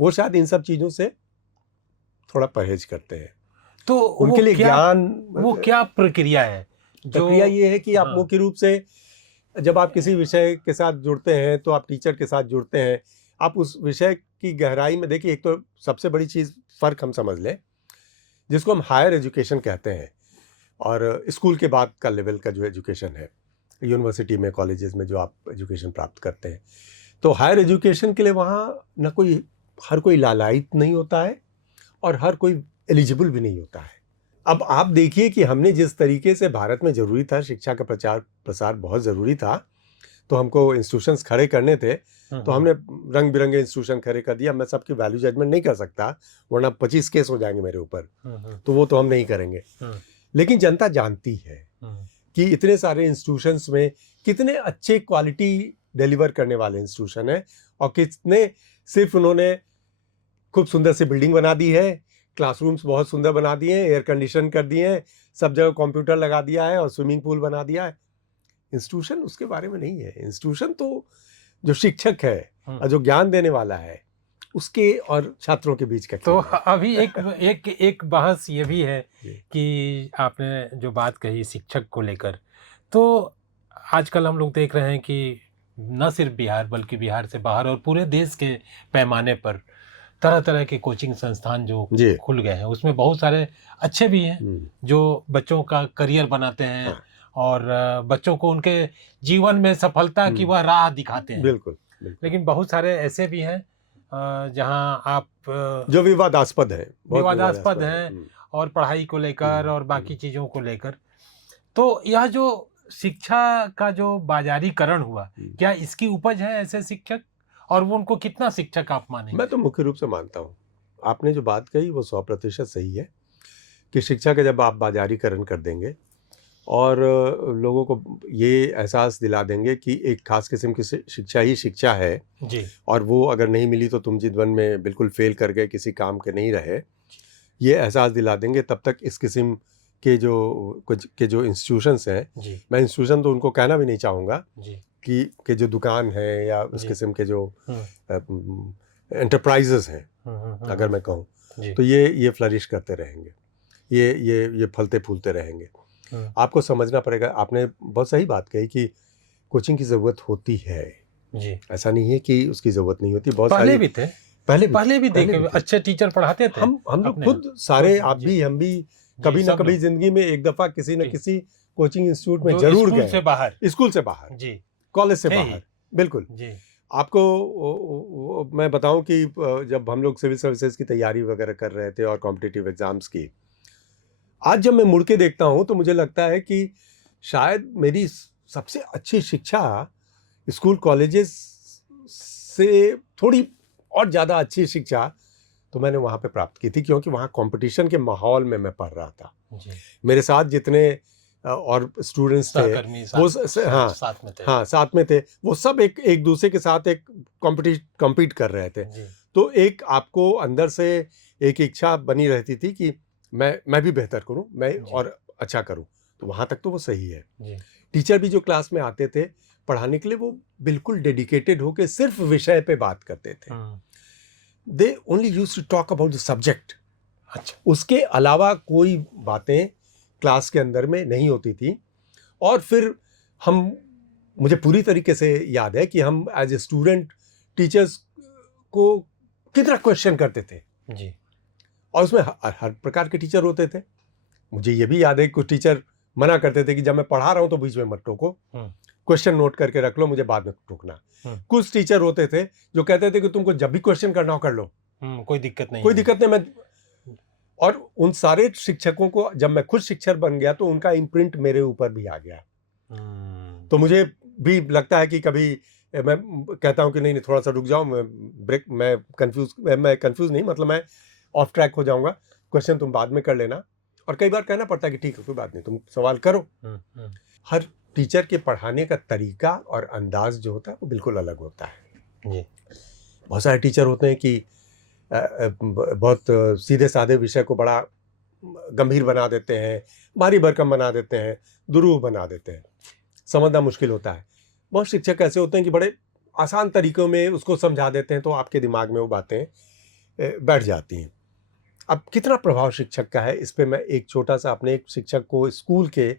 वो शायद इन सब चीजों से थोड़ा परहेज करते हैं। तो उनके लिए ज्ञान, वो क्या प्रक्रिया है? प्रक्रिया ये है कि आप मुख्य रूप से जब आप किसी विषय के साथ जुड़ते हैं तो आप टीचर के साथ जुड़ते हैं, आप उस विषय की गहराई में देखिए। एक तो सबसे बड़ी चीज़, फ़र्क हम समझ लें, जिसको हम हायर एजुकेशन कहते हैं, और स्कूल के बाद का लेवल का जो एजुकेशन है, यूनिवर्सिटी में, कॉलेजेस में जो आप एजुकेशन प्राप्त करते हैं, तो हायर एजुकेशन के लिए वहाँ न कोई, हर कोई लालायित नहीं होता है और हर कोई एलिजिबल भी नहीं होता है। अब आप देखिए कि हमने जिस तरीके से, भारत में ज़रूरी था, शिक्षा का प्रचार प्रसार बहुत ज़रूरी था, तो हमको इंस्टीट्यूशंस खड़े करने थे, तो हमने रंग बिरंगे इंस्टीट्यूशन खड़े कर दिया। मैं सबकी वैल्यू जजमेंट नहीं कर सकता, वरना 25 केस हो जाएंगे मेरे ऊपर, तो वो तो हम नहीं करेंगे। लेकिन जनता जानती है कि इतने सारे इंस्टीट्यूशंस में कितने अच्छे क्वालिटी डिलीवर करने वाले इंस्टीट्यूशन हैं, और कितने सिर्फ उन्होंने खूब सुंदर सी बिल्डिंग बना दी है, क्लासरूम्स बहुत सुंदर बना दिए हैं, एयर कंडीशन कर दिए हैं, सब जगह कंप्यूटर लगा दिया है और स्विमिंग पूल बना दिया है। इंस्टीट्यूशन उसके बारे में नहीं है। इंस्टीट्यूशन तो जो शिक्षक है और जो ज्ञान देने वाला है उसके और छात्रों के बीच का तो खेल है। अभी एक बहस ये भी है कि आपने जो बात कही शिक्षक को लेकर, तो आजकल हम लोग देख रहे हैं कि न सिर्फ बिहार बल्कि बिहार से बाहर और पूरे देश के पैमाने पर तरह तरह के कोचिंग संस्थान जो जी। खुल गए हैं, उसमें बहुत सारे अच्छे भी हैं जो बच्चों का करियर बनाते हैं और बच्चों को उनके जीवन में सफलता की वह राह दिखाते हैं। बिल्कुल। लेकिन बहुत सारे ऐसे भी हैं जहां आप जो विवादास्पद है, विवादास्पद हैं और पढ़ाई को लेकर और बाकी चीज़ों को लेकर। तो यह जो शिक्षा का जो बाजारीकरण हुआ, क्या इसकी उपज है ऐसे शिक्षक, और वो उनको कितना शिक्षक आप मानेंगे? मैं तो मुख्य रूप से मानता हूँ, आपने जो बात कही वो 100% सही है कि शिक्षा का जब आप बाजारीकरण कर देंगे और लोगों को ये एहसास दिला देंगे कि एक खास किस्म की शिक्षा ही शिक्षा है जी। और वो अगर नहीं मिली तो तुम जीवन में बिल्कुल फेल कर गए, किसी काम के नहीं रहे, ये एहसास दिला देंगे, तब तक इस किस्म के जो इंस्टीट्यूशंस हैं, मैं इंस्टीट्यूशन तो उनको कहना भी नहीं चाहूँगा कि जो दुकान है या उस किस्म के जो एंटरप्राइजेस हैं, अगर मैं कहूँ, तो ये फ्लरिश करते रहेंगे, ये फलते फूलते रहेंगे। आपको समझना पड़ेगा, आपने बहुत सही बात कही कि कोचिंग की ज़रूरत होती है जी। ऐसा नहीं है कि उसकी ज़रूरत नहीं होती। बहुत पहले भी थे, पहले भी देखे अच्छे टीचर पढ़ाते थे। हम लोग खुद सारे, आप भी हम भी कभी ना कभी जिंदगी में एक दफ़ा किसी न किसी कोचिंग इंस्टीट्यूट में जरूर गए, स्कूल से बाहर जी, कॉलेज से बाहर। बिल्कुल जी। आपको मैं बताऊं कि जब हम लोग सिविल सर्विसेज की तैयारी वगैरह कर रहे थे और कॉम्पिटिटिव एग्जाम्स की, आज जब मैं मुड़ के देखता हूं तो मुझे लगता है कि शायद मेरी सबसे अच्छी शिक्षा स्कूल कॉलेजेस से थोड़ी और ज़्यादा अच्छी शिक्षा तो मैंने वहाँ पे प्राप्त की थी, क्योंकि वहाँ कंपटीशन के माहौल में मैं पढ़ रहा था जी। मेरे साथ जितने और स्टूडेंट्स थे वो साथ में थे, वो सब एक दूसरे के साथ एक कॉम्पीट कर रहे थे। तो एक आपको अंदर से एक इच्छा बनी रहती थी कि मैं भी बेहतर करूं, मैं और अच्छा करूं। तो वहां तक तो वो सही है जी। टीचर भी जो क्लास में आते थे पढ़ाने के लिए, वो बिल्कुल डेडिकेटेड होकर सिर्फ विषय पे बात करते थे। They only used to talk about the subject. अच्छा, उसके अलावा कोई बातें क्लास के अंदर में नहीं होती थी। और फिर मुझे पूरी तरीके से याद है कि हम एज ए स्टूडेंट टीचर्स को कितना क्वेश्चन करते थे जी। और उसमें हर प्रकार के टीचर होते थे। मुझे ये भी याद है कि कुछ टीचर मना करते थे कि जब मैं पढ़ा रहा हूं तो बीच में मत टोको, क्वेश्चन नोट करके रख लो, मुझे बाद में टोकना। कुछ टीचर होते थे जो कहते थे कि तुमको जब भी क्वेश्चन करना हो कर लो, कोई दिक्कत नहीं मैं। और उन सारे शिक्षकों को जब मैं खुद शिक्षक बन गया तो उनका इम्प्रिंट मेरे ऊपर भी आ गया। तो मुझे भी लगता है कि कभी मैं कहता हूं कि नहीं थोड़ा सा रुक जाओ, मैं कंफ्यूज नहीं, मतलब मैं ऑफ ट्रैक हो जाऊंगा, क्वेश्चन तुम बाद में कर लेना। और कई बार कहना पड़ता है कि ठीक है कोई बात नहीं, तुम सवाल करो। हर टीचर के पढ़ाने का तरीका और अंदाज जो होता है वो बिल्कुल अलग होता है जी। बहुत सारे टीचर होते हैं कि बहुत सीधे साधे विषय को बड़ा गंभीर बना देते हैं, भारी भरकम बना देते हैं, दुरूह बना देते हैं, समझना मुश्किल होता है। बहुत शिक्षक ऐसे होते हैं कि बड़े आसान तरीकों में उसको समझा देते हैं, तो आपके दिमाग में वो बातें बैठ जाती हैं। अब कितना प्रभाव शिक्षक का है, इस पे मैं एक छोटा सा अपने एक शिक्षक को, स्कूल के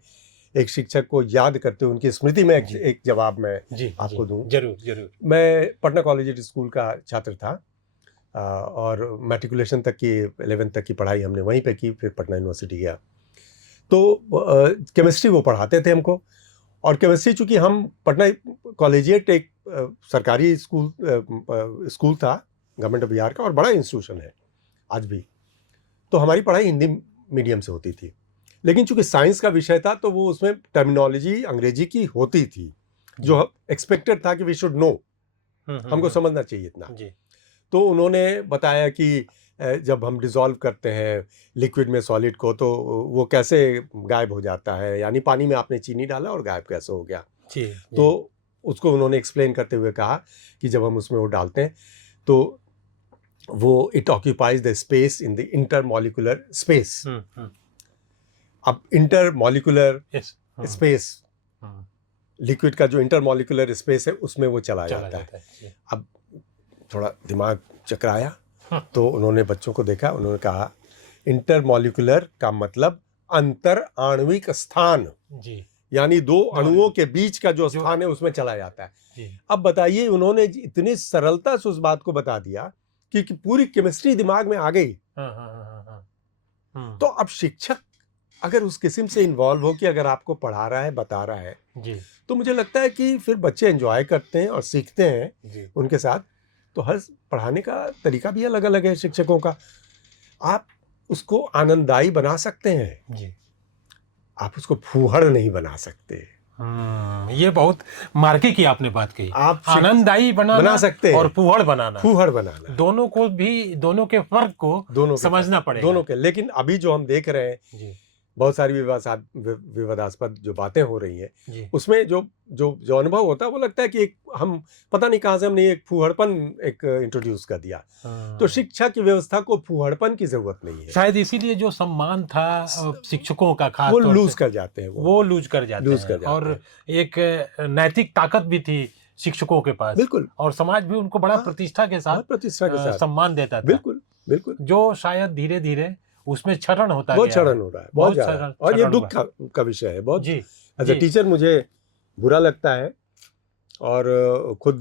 एक शिक्षक को याद करते हुए उनकी स्मृति में एक जवाब मैं आपको दूं। जरूर। मैं पटना कॉलेजिएट स्कूल का छात्र था और मैट्रिकुलेशन तक की 11th तक की पढ़ाई हमने वहीं पे की, फिर पटना यूनिवर्सिटी गया। तो केमिस्ट्री वो पढ़ाते थे हमको, और केमिस्ट्री चूँकि हम पटना कॉलेजिएट एक सरकारी स्कूल था गवर्नमेंट ऑफ बिहार का, और बड़ा इंस्टीट्यूशन है आज भी, तो हमारी पढ़ाई हिंदी मीडियम से होती थी। लेकिन चूंकि साइंस का विषय था तो वो उसमें टर्मिनोलॉजी अंग्रेजी की होती थी, जो एक्सपेक्टेड था कि वी शुड नो, हमको समझना चाहिए इतना जी। तो उन्होंने बताया कि जब हम डिज़ोल्व करते हैं लिक्विड में सॉलिड को तो वो कैसे गायब हो जाता है, यानी पानी में आपने चीनी डाला और गायब कैसे हो गया जी। तो उसको उन्होंने एक्सप्लेन करते हुए कहा कि जब हम उसमें वो डालते हैं तो वो it occupies the space in the intermolecular space. अब इंटरमॉलिक्यूलर यस स्पेस, लिक्विड का जो इंटरमॉलिक्यूलर स्पेस है उसमें वो चला जाता है। जी। अब थोड़ा दिमाग चकराया हाँ। तो उन्होंने बच्चों को देखा, उन्होंने कहा इंटरमॉलिक्यूलर का मतलब अंतर आणविक स्थान, जी यानी दो अणुओं के बीच का जो जो- स्थान है उसमें चला जाता है। जी अब बताइए, उन्होंने इतनी सरलता से उस बात को बता दिया कि पूरी केमिस्ट्री दिमाग में आ गई। तो अब शिक्षक अगर उस किस्म से इन्वॉल्व हो कि अगर आपको पढ़ा रहा है, बता रहा है, जी तो मुझे लगता है कि फिर बच्चे एंजॉय करते हैं और सीखते हैं जी उनके साथ। तो हर पढ़ाने का तरीका भी अलग अलग है शिक्षकों का। आप उसको आनंददायी बना सकते हैं, जी। आप उसको फूहड़ नहीं बना सकते। ये बहुत मार्के की आपने बात कही। आप आनंददायी बना सकते हैं और फूहड़ बनाना, फूहड़ बनाना, दोनों को भी, दोनों के फर्क को दोनों के समझना पड़ेगा। दोनों के। लेकिन अभी जो हम देख रहे हैं, जी बहुत सारी विवादास्पद जो बातें हो रही हैं, जी उसमें जो जो जो अनुभव होता है वो लगता है कि एक हम पता नहीं कहाँ से हमने एक फूहड़पन एक इंट्रोड्यूस कर दिया। तो शिक्षा की व्यवस्था को फूहड़पन की जरूरत नहीं है। शायद इसीलिए जो सम्मान था शिक्षकों का खास वो तौर लूज से कर जाते हैं, वो लूज कर जाते हैं। और एक नैतिक ताकत भी थी शिक्षकों के पास, बिल्कुल, और समाज भी उनको बड़ा प्रतिष्ठा के साथ सम्मान देता था। बिल्कुल बिल्कुल, जो शायद धीरे धीरे उसमें क्षरण होता गया। बहुत क्षरण हो रहा है, बहुत ज्यादा, और ये दुख का विषय है बहुत। जी एज अ टीचर मुझे बुरा लगता है, और खुद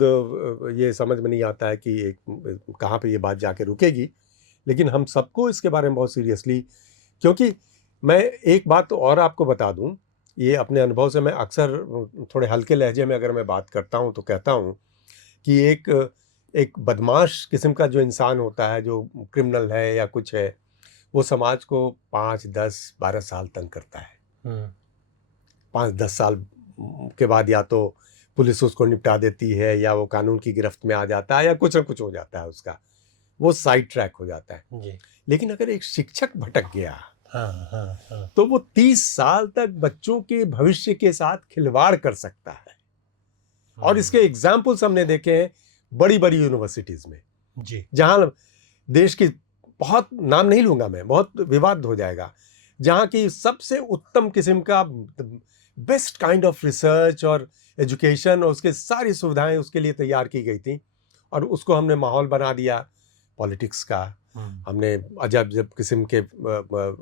ये समझ में नहीं आता है कि कहाँ पे ये बात जाके रुकेगी। लेकिन हम सबको इसके बारे में बहुत सीरियसली, क्योंकि मैं एक बात और आपको बता दूं, ये अपने अनुभव से मैं अक्सर थोड़े हल्के लहजे में अगर मैं बात करता हूं तो कहता हूं कि एक बदमाश किस्म का जो इंसान होता है, जो क्रिमिनल है या कुछ है, वो समाज को 5, 10, 12 साल तंग करता है। 5-10 साल के बाद या तो पुलिस उसको निपटा देती है, या वो कानून की गिरफ्त में आ जाता है, या कुछ ना कुछ हो जाता है उसका, वो साइड ट्रैक हो जाता है। जी। लेकिन अगर एक शिक्षक भटक गया, तो वो 30 साल तक बच्चों के भविष्य के साथ खिलवाड़ कर सकता है। और इसके एग्जाम्पल्स हमने देखे हैं बड़ी बड़ी यूनिवर्सिटीज में, जी, जहां देश की, बहुत नाम नहीं लूंगा मैं, बहुत विवाद हो जाएगा, जहां की सबसे उत्तम किस्म का बेस्ट काइंड ऑफ रिसर्च और एजुकेशन और उसके सारी सुविधाएं उसके लिए तैयार की गई थी, और उसको हमने माहौल बना दिया पॉलिटिक्स का। हमने अजब जब किस्म के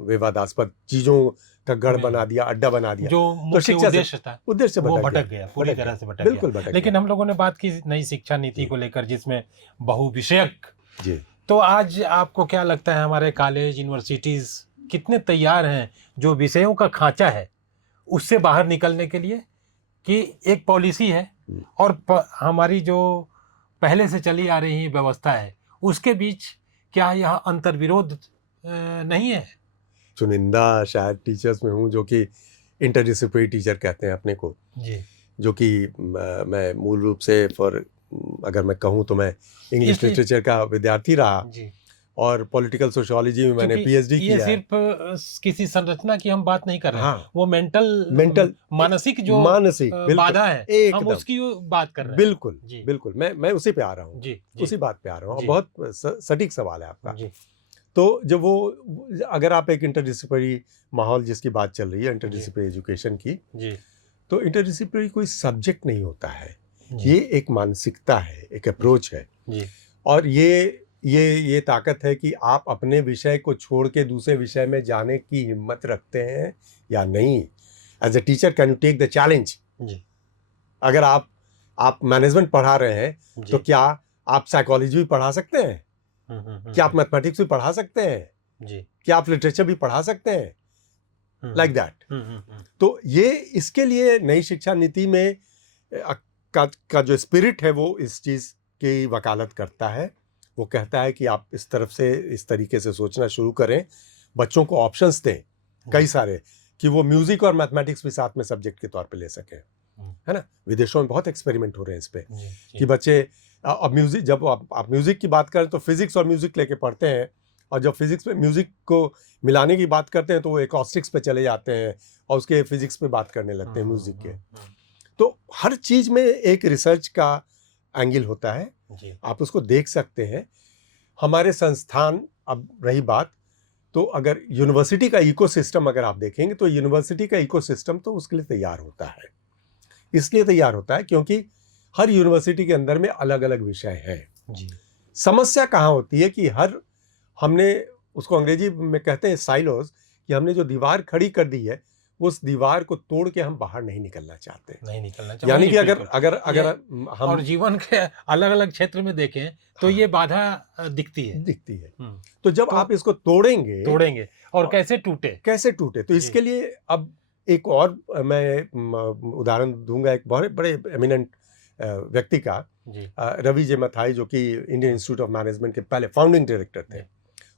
विवादास्पद चीजों का गढ़ बना दिया, अड्डा बना दिया, जो मुख्य उद्देश्य था, उद्देश्य वो भटक गया, पूरी तरह से भटक गया। लेकिन हम लोगों ने बात की नई शिक्षा नीति को लेकर, जिसमें बहुविषयक, जी, तो आज आपको क्या लगता है हमारे कॉलेज यूनिवर्सिटीज कितने तैयार हैं जो विषयों का खांचा है उससे बाहर निकलने के लिए? कि एक पॉलिसी है और हमारी जो पहले से चली आ रही व्यवस्था है, उसके बीच क्या यह अंतर्विरोध नहीं है? चुनिंदा शायद टीचर्स में हूँ जो कि इंटरडिसिप्लिनरी टीचर कहते हैं अपने को, जी, जो कि मैं मूल रूप से अगर मैं कहूँ तो मैं इंग्लिश लिटरेचर का विद्यार्थी रहा, जी, और पॉलिटिकल सोशियोलॉजी में मैंने पीएचडी किया। ये सिर्फ किसी संरचना की हम बात नहीं कर रहे हैं, हाँ, वो मेंटल मानसिक जो बाधा है, हम उसकी बात कर रहे हैं। बिल्कुल बिल्कुल, मैं उसी पे आ रहा हूँ, जी, उसी बात पे आ रहा हूँ। बहुत सटीक सवाल है आपका, जी। तो जब वो, अगर आप एक इंटरडिसिप्लिनरी माहौल जिसकी बात चल रही है, इंटरडिसिप्लिनरी एजुकेशन की, जी, तो इंटरडिसिप्लिनरी कोई सब्जेक्ट नहीं होता है, ये एक मानसिकता है, एक अप्रोच है, जी। और ये ताकत है कि आप अपने विषय को छोड़ के दूसरे विषय में जाने की हिम्मत रखते हैं या नहीं। As a teacher can you take the challenge? अगर आप मैनेजमेंट पढ़ा रहे हैं तो क्या आप साइकोलॉजी भी पढ़ा सकते हैं? क्या आप मैथमेटिक्स भी पढ़ा सकते हैं? जी। क्या आप लिटरेचर भी पढ़ा सकते हैं? Like that. तो ये, इसके लिए नई शिक्षा नीति में का जो स्पिरिट है वो इस चीज की वकालत करता है। वो कहता है कि आप इस तरफ से, इस तरीके से सोचना शुरू करें, बच्चों को ऑप्शंस दें कई सारे, कि वो म्यूजिक और मैथमेटिक्स भी साथ में सब्जेक्ट के तौर पे ले सकें, है ना। विदेशों में बहुत एक्सपेरिमेंट हो रहे हैं इस पे, कि बच्चे अब म्यूजिक, जब आप म्यूजिक की बात करें तो फिजिक्स और म्यूजिक लेके पढ़ते हैं, और जब फिजिक्स में म्यूजिक को मिलाने की बात करते हैं तो वो एकॉस्टिक्स पे चले जाते हैं और उसके फिजिक्स पे बात करने लगते हैं म्यूजिक के। तो हर चीज में एक रिसर्च का एंगल होता है, आप उसको देख सकते हैं। हमारे संस्थान, अब रही बात, तो अगर यूनिवर्सिटी का इकोसिस्टम अगर आप देखेंगे तो यूनिवर्सिटी का इकोसिस्टम तो उसके लिए तैयार होता है। इसलिए तैयार होता है क्योंकि हर यूनिवर्सिटी के अंदर में अलग अलग विषय हैं। जी। समस्या कहाँ होती है कि हमने उसको अंग्रेजी में कहते हैं साइलोस, कि हमने जो दीवार खड़ी कर दी है उस दीवार को तोड़ के हम बाहर नहीं निकलना चाहते। नहीं निकलना चाहिए। यानी कि बिल्कुल। अगर हम और जीवन के अलग अलग क्षेत्र में देखें तो हाँ, ये बाधा दिखती है। दिखती है। हम्म, तो जब तो आप इसको तोड़ेंगे और कैसे टूटे। कैसे टूटे, तो जी। इसके लिए अब एक और मैं उदाहरण दूंगा एक बहुत बड़े एमिनेंट व्यक्ति का, जी। रवि जे मथाई, जो कि इंडियन इंस्टीट्यूट ऑफ मैनेजमेंट के पहले फाउंडिंग डायरेक्टर थे। जी।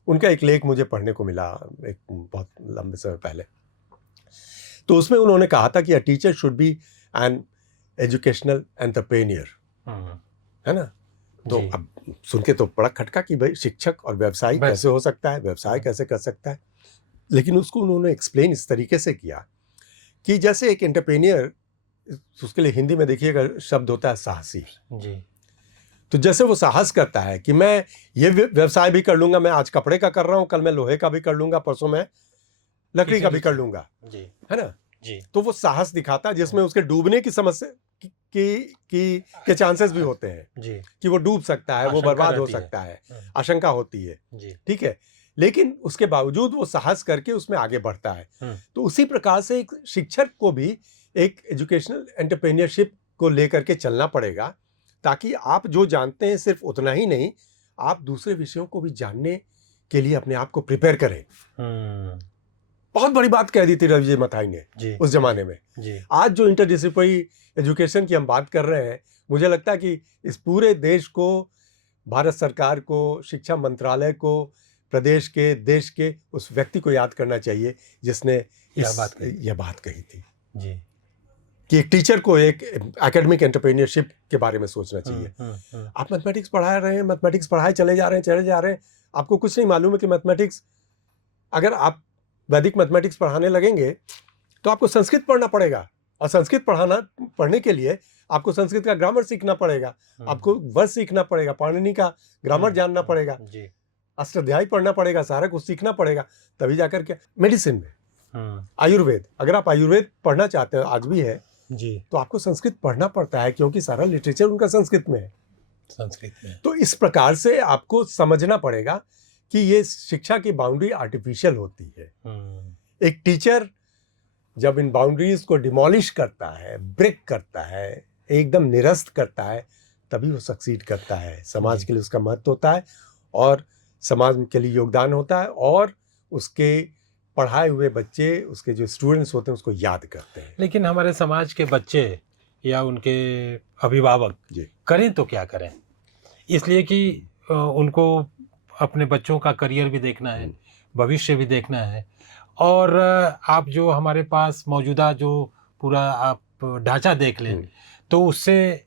उनका एक लेख मुझे पढ़ने को मिला एक बहुत लंबे समय पहले। तो उसमें उन्होंने कहा था कि a teacher should be an educational entrepreneur, hmm, है ना। तो जी। अब सुन के तो बड़ा खटका कि भाई शिक्षक और व्यवसायी बस। कैसे हो सकता है, व्यवसाय कैसे कर सकता है। लेकिन उसको उन्होंने एक्सप्लेन इस तरीके से किया कि जैसे एक एंटरप्रेन्योर, उसके लिए हिंदी में देखिएगा शब्द होता है साहसी। जी। तो जैसे वो साहस करता है कि मैं ये व्यवसाय भी कर लूंगा, मैं आज कपड़े का कर रहा हूं, कल मैं लोहे का भी कर लूंगा, परसों मैं लकड़ी का भी कर लूंगा, जी। है ना। जी। तो वो साहस दिखाता है जिसमें उसके डूबने की समस्या के चांसेस भी होते हैं जी। कि वो डूब सकता है, वो आशंका बर्बाद हो रहती है। सकता है, आशंका होती है। जी। ठीक है, लेकिन उसके बावजूद वो साहस करके उसमें आगे बढ़ता है। तो उसी प्रकार से एक शिक्षक को भी एक एजुकेशनल एंटरप्रेन्योरशिप को लेकर के चलना पड़ेगा, ताकि आप जो जानते हैं सिर्फ उतना ही नहीं, आप दूसरे विषयों को भी जानने के लिए अपने आप को प्रिपेयर करें। बहुत बड़ी बात कह दी थी रवि जी मथाई ने उस जमाने में। जी। आज जो इंटरडिसिप्लिनरी एजुकेशन की हम बात कर रहे हैं, मुझे लगता है कि इस पूरे देश को, भारत सरकार को, शिक्षा मंत्रालय को, प्रदेश के, देश के उस व्यक्ति को याद करना चाहिए जिसने यह बात कही थी जी, कि एक टीचर को एक एकेडमिक एंटरप्रेन्योरशिप के बारे में सोचना चाहिए। आप मैथमेटिक्स पढ़ा रहे हैं, मैथमेटिक्स पढ़ाए चले जा रहे हैं, आपको कुछ नहीं मालूम है कि मैथमेटिक्स, अगर आप वैदिक मैथमेटिक्स पढ़ाने लगेंगे तो आपको संस्कृत पढ़ना पड़ेगा, और संस्कृत पढ़ने के लिए आपको संस्कृत का ग्रामर सीखना पड़ेगा, आपको वर्ड सीखना पड़ेगा, पाणिनि का ग्रामर जानना पड़ेगा, अष्टाध्यायी पढ़ना पड़ेगा, सारा कुछ सीखना पड़ेगा, तभी जाकर के मेडिसिन में आयुर्वेद, अगर आप आयुर्वेद पढ़ना चाहते हैं, आज भी है जी, तो आपको संस्कृत पढ़ना पड़ता है, क्योंकि सारा लिटरेचर उनका संस्कृत में है, संस्कृत में। तो इस प्रकार से आपको समझना पड़ेगा कि ये शिक्षा की बाउंड्री आर्टिफिशियल होती है। एक टीचर जब इन बाउंड्रीज को डिमोलिश करता है, ब्रेक करता है, एकदम निरस्त करता है, तभी वो सक्सीड करता है। समाज के लिए उसका महत्व होता है, और समाज के लिए योगदान होता है, और उसके पढ़ाए हुए बच्चे, उसके जो स्टूडेंट्स होते हैं, उसको याद करते हैं। लेकिन हमारे समाज के बच्चे या उनके अभिभावक करें तो क्या करें, इसलिए कि उनको अपने बच्चों का करियर भी देखना है, भविष्य भी देखना है, और आप जो हमारे पास मौजूदा जो पूरा आप ढांचा देख लें तो उससे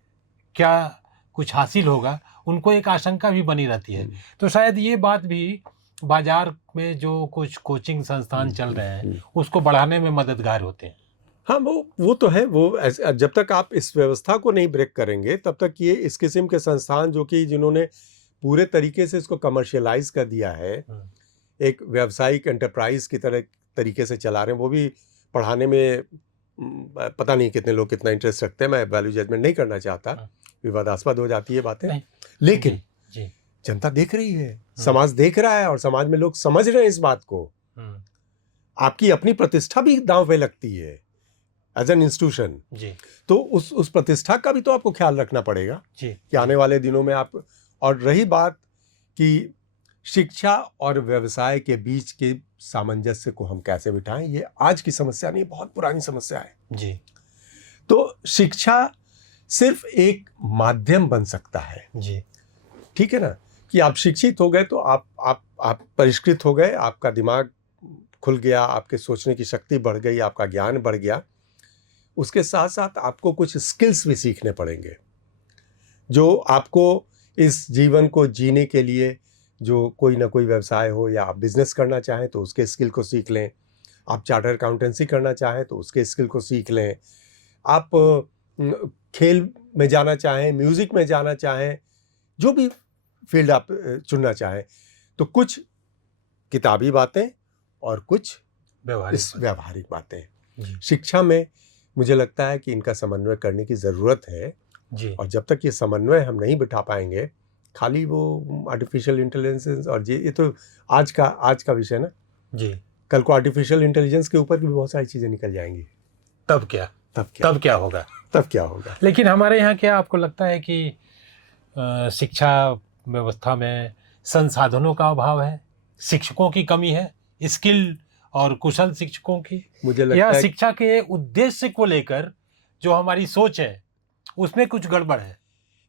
क्या कुछ हासिल होगा, उनको एक आशंका भी बनी रहती है। तो शायद ये बात भी बाजार में जो कुछ कोचिंग संस्थान चल रहे हैं उसको बढ़ाने में मददगार होते हैं। हाँ, वो तो है। वो जब तक आप इस व्यवस्था को नहीं ब्रेक करेंगे, तब तक ये इस किस्म के संस्थान जो कि जिन्होंने पूरे तरीके से इसको कमर्शियलाइज कर दिया है, एक व्यावसायिक एंटरप्राइज की तरह तरीके से चला रहे हैं, वो भी पढ़ाने में पता नहीं कितने लोग कितना इंटरेस्ट रखते हैं। मैं वैल्यू जजमेंट नहीं करना चाहता, विवादास्पद हो जाती है बातें, लेकिन जनता देख रही है, समाज देख रहा है, और समाज में लोग समझ रहे हैं इस बात को। आपकी अपनी प्रतिष्ठा भी दांव पे लगती है एज एन इंस्टीट्यूशन, तो उस प्रतिष्ठा का भी तो आपको ख्याल रखना पड़ेगा कि आने वाले दिनों में आप। और रही बात कि शिक्षा और व्यवसाय के बीच के सामंजस्य को हम कैसे बिठाएं, ये आज की समस्या नहीं, बहुत पुरानी समस्या है जी। तो शिक्षा सिर्फ एक माध्यम बन सकता है जी, ठीक है ना, कि आप शिक्षित हो गए तो आप परिष्कृत हो गए, आपका दिमाग खुल गया, आपके सोचने की शक्ति बढ़ गई, आपका ज्ञान बढ़ गया। उसके साथ साथ आपको कुछ स्किल्स भी सीखने पड़ेंगे, जो आपको इस जीवन को जीने के लिए, जो कोई ना कोई व्यवसाय हो, या आप बिजनेस करना चाहें तो उसके स्किल को सीख लें, आप चार्टर अकाउंटेंसी करना चाहें तो उसके स्किल को सीख लें, आप खेल में जाना चाहें, म्यूज़िक में जाना चाहें, जो भी फील्ड आप चुनना चाहें, तो कुछ किताबी बातें और कुछ व्यावहारिक बातें। शिक्षा में मुझे लगता है कि इनका समन्वय करने की ज़रूरत है जी। और जब तक ये समन्वय हम नहीं बिठा पाएंगे, खाली वो आर्टिफिशियल इंटेलिजेंस और ये तो आज का विषय ना जी। कल को आर्टिफिशियल इंटेलिजेंस के ऊपर भी बहुत सारी चीज़ें निकल जाएंगी। तब क्या होगा? लेकिन हमारे यहाँ क्या आपको लगता है कि शिक्षा व्यवस्था में संसाधनों का अभाव है, शिक्षकों की कमी है, स्किल और कुशल शिक्षकों की, मुझे लगता या है शिक्षा के उद्देश्य को लेकर जो हमारी सोच है उसमें कुछ गड़बड़ है?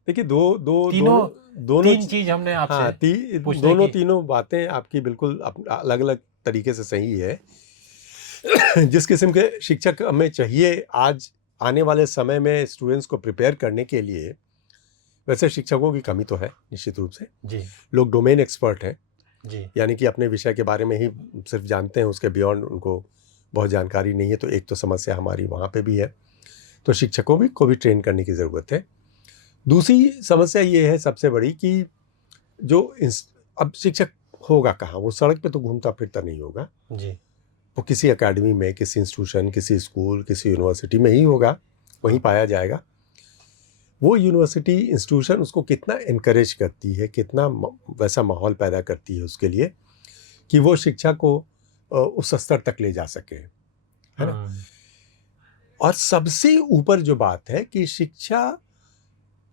देखिए दोनों तीन चीज हमने आपसे दोनों तीनों बातें आपकी बिल्कुल अलग अलग तरीके से सही है। जिस किस्म के शिक्षक हमें चाहिए आज आने वाले समय में स्टूडेंट्स को प्रिपेयर करने के लिए, वैसे शिक्षकों की कमी तो है निश्चित रूप से जी। लोग डोमेन एक्सपर्ट हैं जी। यानी कि अपने विषय के बारे में ही सिर्फ जानते हैं, उसके बियॉन्ड उनको बहुत जानकारी नहीं है। तो एक तो समस्या हमारी वहाँ पे भी है, तो शिक्षकों को भी ट्रेन करने की ज़रूरत है। दूसरी समस्या ये है सबसे बड़ी कि जो अब शिक्षक होगा कहाँ, वो सड़क पे तो घूमता फिरता नहीं होगा जी। वो किसी एकेडमी में, किसी इंस्टीट्यूशन, किसी स्कूल, किसी यूनिवर्सिटी में ही होगा, वहीं पाया जाएगा। वो यूनिवर्सिटी इंस्टीट्यूशन उसको कितना इनकरेज करती है, कितना वैसा माहौल पैदा करती है उसके लिए कि वो शिक्षा को उस स्तर तक ले जा सके, है ना। और सबसे ऊपर जो बात है कि शिक्षा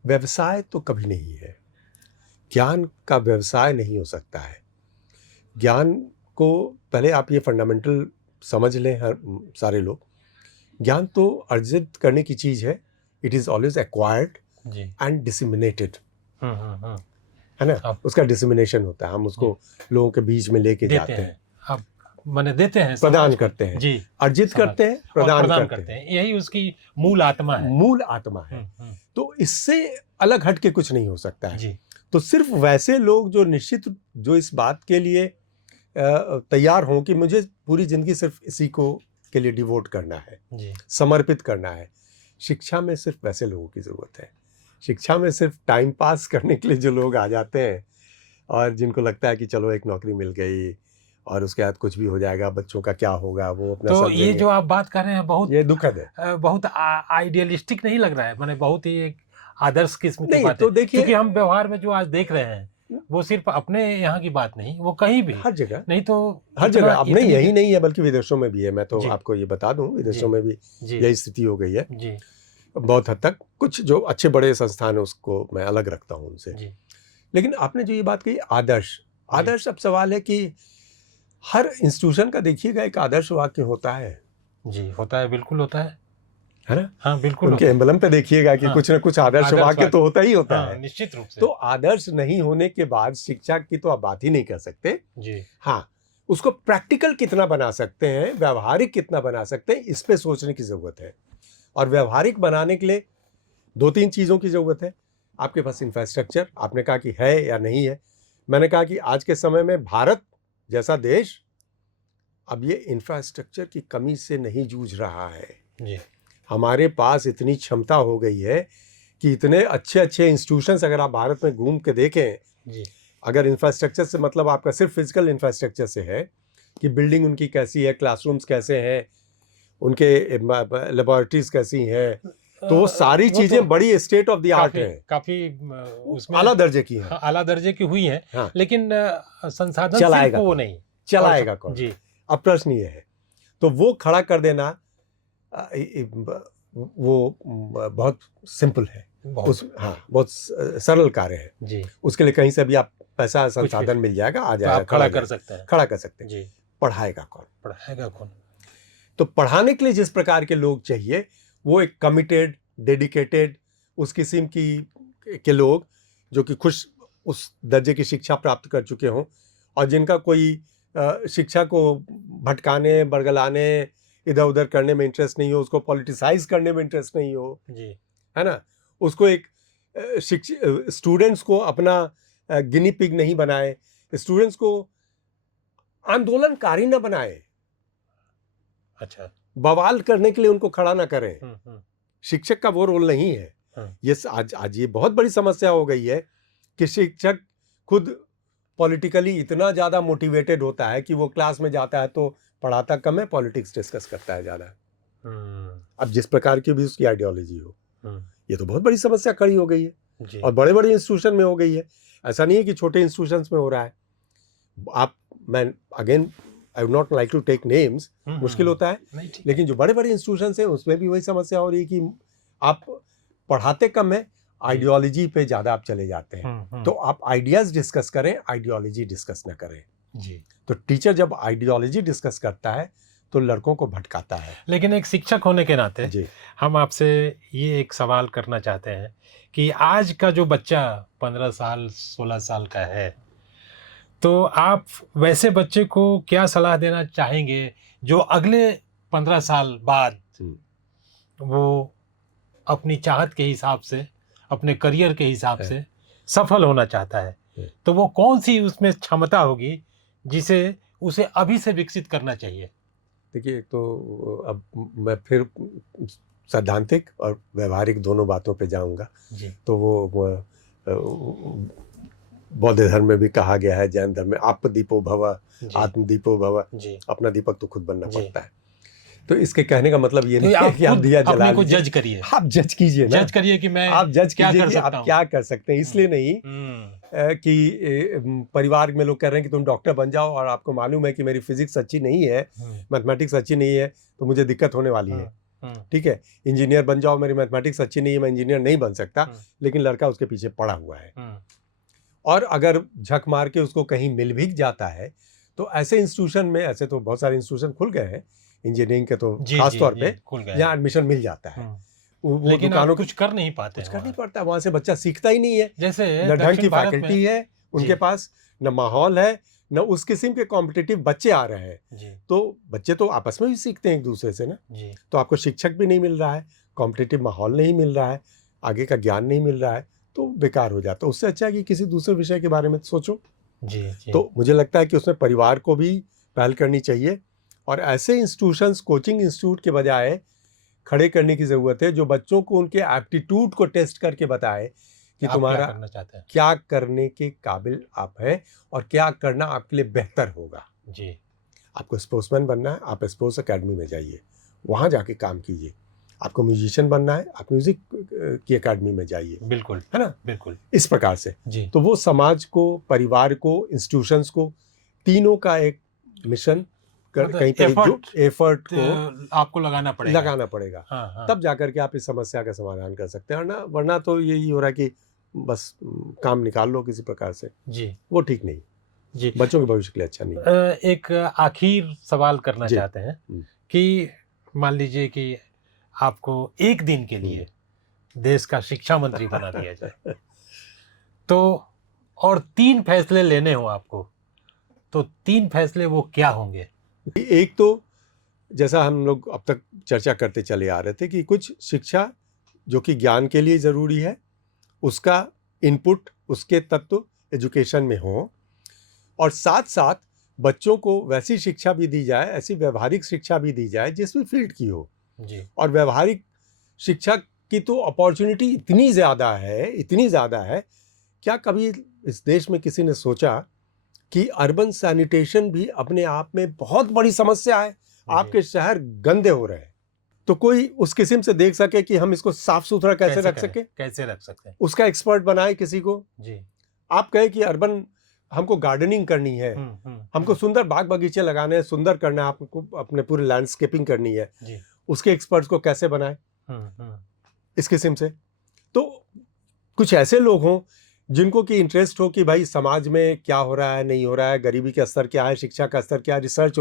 व्यवसाय तो कभी नहीं है, ज्ञान का व्यवसाय नहीं हो सकता है। ज्ञान को पहले आप ये फंडामेंटल समझ लें हर सारे लोग, ज्ञान तो अर्जित करने की चीज़ है। It is always acquired and disseminated, है ना। उसका डिसिमिनेशन होता है, हम उसको लोगों के बीच में लेके जाते हैं, आप माने देते हैं, प्रदान करते हैं जी, अर्जित करते हैं, प्रदान करते हैं। यही उसकी मूल आत्मा है। तो इससे अलग हट के कुछ नहीं हो सकता है जी। तो सिर्फ वैसे लोग जो इस बात के लिए तैयार हों कि मुझे पूरी जिंदगी सिर्फ इसी को के लिए डिवोट करना है जी, समर्पित करना है, शिक्षा में सिर्फ वैसे लोगों की ज़रूरत है। शिक्षा में सिर्फ टाइम पास करने के लिए जो लोग आ जाते हैं और जिनको लगता है कि चलो एक नौकरी मिल गई और उसके बाद कुछ भी हो जाएगा, बच्चों का क्या होगा वो अपना तो ये जो आप बात कर रहे हैं बहुत ये दुखद है, बहुत आइडियलिस्टिक नहीं लग रहा है, माने बहुत ही एक आदर्श किस्म की बात तो है। देखिए, क्योंकि हम व्यवहार में जो आज देख रहे हैं वो सिर्फ अपने यहाँ की बात नहीं, वो कहीं भी हर जगह नहीं, तो हर जगह अब नहीं, यही नहीं है बल्कि विदेशों में भी है। मैं तो आपको ये बता दूं, विदेशों में भी यही स्थिति हो गई है जी। बहुत हद तक। कुछ जो अच्छे बड़े संस्थान है उसको मैं अलग रखता हूँ उनसे जी। लेकिन आपने जो ये बात कही आदर्श, अब सवाल है कि हर इंस्टीट्यूशन का देखिएगा एक आदर्श वाक्य होता है। जी, होता है, बिल्कुल होता है ना। हाँ, बिल्कुल। उनके एम्बलम पे देखिएगा कि कुछ ना कुछ आदर्श वाक्य तो होता ही होता है, निश्चित रूप से। तो आदर्श नहीं होने के बाद शिक्षा की तो आप बात ही नहीं कर सकते जी। हाँ, उसको प्रैक्टिकल कितना बना सकते हैं, व्यावहारिक कितना बना सकते हैं, इस पे सोचने की जरूरत है। और व्यावहारिक बनाने के लिए 2-3 चीज़ों की ज़रूरत है। आपके पास इंफ्रास्ट्रक्चर, आपने कहा कि है या नहीं है। मैंने कहा कि आज के समय में भारत जैसा देश अब ये इंफ्रास्ट्रक्चर की कमी से नहीं जूझ रहा है जी। हमारे पास इतनी क्षमता हो गई है कि इतने अच्छे अच्छे इंस्टीट्यूशंस अगर आप भारत में घूम के देखें जी। अगर इंफ्रास्ट्रक्चर से मतलब आपका सिर्फ फिजिकल इंफ्रास्ट्रक्चर से है कि बिल्डिंग उनकी कैसी है, क्लासरूम्स कैसे हैं, उनके लेबोरेटरीज कैसी हैं, तो वो सारी चीजें बड़ी स्टेट ऑफ द आर्ट है, काफी उसमें आला दर्जे की है, आला दर्जे की हुई है। हाँ। लेकिन संसाधन चलाएगा वो नहीं चलाएगा कौन जी। अब प्रश्न ये है, तो वो खड़ा कर देना वो बहुत सिंपल है, बहुत सरल कार्य है जी। उसके लिए कहीं से भी आप पैसा संसाधन मिल जाएगा, आ जाएगा, खड़ा कर सकते हैं जी। पढ़ाएगा कौन? तो पढ़ाने के लिए जिस प्रकार के लोग चाहिए वो एक कमिटेड, डेडिकेटेड, उस किस्म के लोग जो कि खुश उस दर्जे की शिक्षा प्राप्त कर चुके हों और जिनका कोई शिक्षा को भटकाने, बरगलाने, इधर उधर करने में इंटरेस्ट नहीं हो, उसको पॉलिटिसाइज करने में इंटरेस्ट नहीं हो जी, है ना। उसको एक स्टूडेंट्स को अपना गिनी पिग नहीं बनाए, स्टूडेंट्स को आंदोलनकारी न बनाए, अच्छा, बवाल करने के लिए उनको खड़ा ना करें। शिक्षक का वो रोल नहीं है। ये आज ये बहुत बड़ी समस्या हो गई है कि शिक्षक खुद पॉलिटिकली इतना ज़्यादा मोटिवेटेड होता है कि वो क्लास में जाता है तो पढ़ाता कम है, पॉलिटिक्स डिस्कस करता है ज़्यादा। अब जिस प्रकार की भी उसकी आइडियोलॉजी हो, ये तो बहुत बड़ी समस्या खड़ी हो गई है और बड़े बड़े इंस्टीट्यूशन में हो गई है। ऐसा नहीं है कि छोटे इंस्टीट्यूशंस में हो रहा है। मैं again I would not like to take names, मुश्किल होता है, लेकिन जो बड़े बड़े इंस्टीट्यूशंस हैं उसमें भी वही समस्या हो रही है कि आप पढ़ाते कम है, आइडियोलॉजी पे ज़्यादा आप चले जाते हैं। तो आप आइडियाज़ डिस्कस करें, आइडियोलॉजी डिस्कस ना करें जी। तो टीचर जब आइडियोलॉजी डिस्कस करता है तो लड़कों को भटकाता है। लेकिन एक शिक्षक होने के नाते जी हम आपसे ये एक सवाल करना चाहते हैं कि आज का जो बच्चा 15 साल 16 साल का है, तो आप वैसे बच्चे को क्या सलाह देना चाहेंगे जो अगले 15 साल बाद वो अपनी चाहत के हिसाब से, अपने करियर के हिसाब से सफल होना चाहता है, तो वो कौन सी उसमें क्षमता होगी जिसे उसे अभी से विकसित करना चाहिए? देखिए, तो अब मैं फिर सैद्धांतिक और व्यवहारिक दोनों बातों पे जाऊंगा। तो वो बौद्ध धर्म में भी कहा गया है, जैन धर्म में आत्मदीपो भव, आत्मदीपो भव, अपना दीपक तो खुद बनना पड़ता है। तो इसके कहने का मतलब ये नहीं है कि आप दिया जला को जज करिए, आप जज कीजिए ना, जज करिए कि मैं आप जज क्या कीजिए कर कि सकता आप क्या कर सकते हैं। इसलिए नहीं कि परिवार में लोग कह रहे हैं कि तुम डॉक्टर बन जाओ और आपको मालूम है कि मेरी फिजिक्स अच्छी नहीं है, मैथमेटिक्स अच्छी नहीं है, तो मुझे दिक्कत होने वाली है, ठीक है। इंजीनियर बन जाओ, मेरी मैथमेटिक्स अच्छी नहीं है, मैं इंजीनियर नहीं बन सकता, लेकिन लड़का उसके पीछे पड़ा हुआ है। और अगर झक मार के उसको कहीं मिल भी जाता है तो ऐसे इंस्टीट्यूशन में, ऐसे तो बहुत सारे इंस्टीट्यूशन खुल गए हैं इंजीनियरिंग के, तो खास तौर पे जहाँ एडमिशन मिल जाता है, वो लेकिन दुकानों कुछ कर नहीं पाते, कुछ कर नहीं पड़ता, वहाँ से बच्चा सीखता ही नहीं है। जैसे न ढंग की फैकल्टी है उनके पास, न माहौल है, न उस किस्म के कॉम्पिटिटिव बच्चे आ रहे हैं। तो बच्चे तो आपस में भी सीखते हैं एक दूसरे से ना, तो आपको शिक्षक भी नहीं मिल रहा है, कॉम्पिटिटिव माहौल नहीं मिल रहा है, आगे का ज्ञान नहीं मिल रहा है, तो बेकार हो जाता है। उससे अच्छा है कि किसी दूसरे विषय के बारे में सोचो। तो मुझे लगता है कि उसमें परिवार को भी पहल करनी चाहिए और ऐसे इंस्टीट्यूशंस, कोचिंग इंस्टीट्यूट के बजाय खड़े करने की ज़रूरत है जो बच्चों को उनके एप्टीट्यूड को टेस्ट करके बताए कि तुम्हारा क्या करने के काबिल आप है और क्या करना आपके लिए बेहतर होगा। आपको स्पोर्ट्समैन बनना है, आप स्पोर्ट्स एकेडमी में जाइए, वहाँ जाके काम कीजिए। आपको म्यूजिशियन बनना है, आप म्यूजिक की एकेडमी में जाइए। बिल्कुल, है ना, बिल्कुल इस प्रकार से। तो वो समाज को, परिवार को, इंस्टीट्यूशंस को, तीनों का एक मिशन कहीं पे जो एफर्ट को आपको लगाना पड़ेगा। हाँ। तब जाकर के आप इस समस्या का समाधान कर सकते हैं। वरना तो यही हो रहा है कि बस काम निकाल लो किसी प्रकार से, वो ठीक नहीं, बच्चों के भविष्य के लिए अच्छा नहीं। एक आखिर सवाल करना चाहते हैं कि मान लीजिए कि आपको एक दिन के लिए देश का शिक्षा मंत्री बना दिया जाए तो और 3 फैसले लेने हो आपको, तो 3 फैसले वो क्या होंगे? एक तो जैसा हम लोग अब तक चर्चा करते चले आ रहे थे कि कुछ शिक्षा जो कि ज्ञान के लिए ज़रूरी है, उसका इनपुट, उसके तत्व एजुकेशन में हो, और साथ साथ बच्चों को वैसी शिक्षा भी दी जाए, ऐसी व्यवहारिक शिक्षा भी दी जाए जिस भी फील्ड की हो। और व्यवहारिक शिक्षा की तो अपॉर्चुनिटी इतनी ज़्यादा है, क्या कभी इस देश में किसी ने सोचा कि अर्बन सैनिटेशन भी अपने आप में बहुत बड़ी समस्या है? आपके शहर गंदे हो रहे हैं, तो कोई उस किस्म से देख सके कि हम इसको साफ सुथरा कैसे रख सके, उसका एक्सपर्ट बनाए किसी को। आप कहे कि अर्बन हमको गार्डनिंग करनी है, हमको सुंदर बाग बगीचे लगाने हैं, सुंदर करना है, आपको अपने पूरे लैंडस्केपिंग करनी है, उसके एक्सपर्ट्स को कैसे बनाए इस किस्म से। तो कुछ ऐसे लोग हों जिनको कि इंटरेस्ट हो कि भाई समाज में क्या हो रहा है, नहीं हो रहा है, गरीबी का स्तर क्या है, शिक्षा का स्तर क्या है, रिसर्च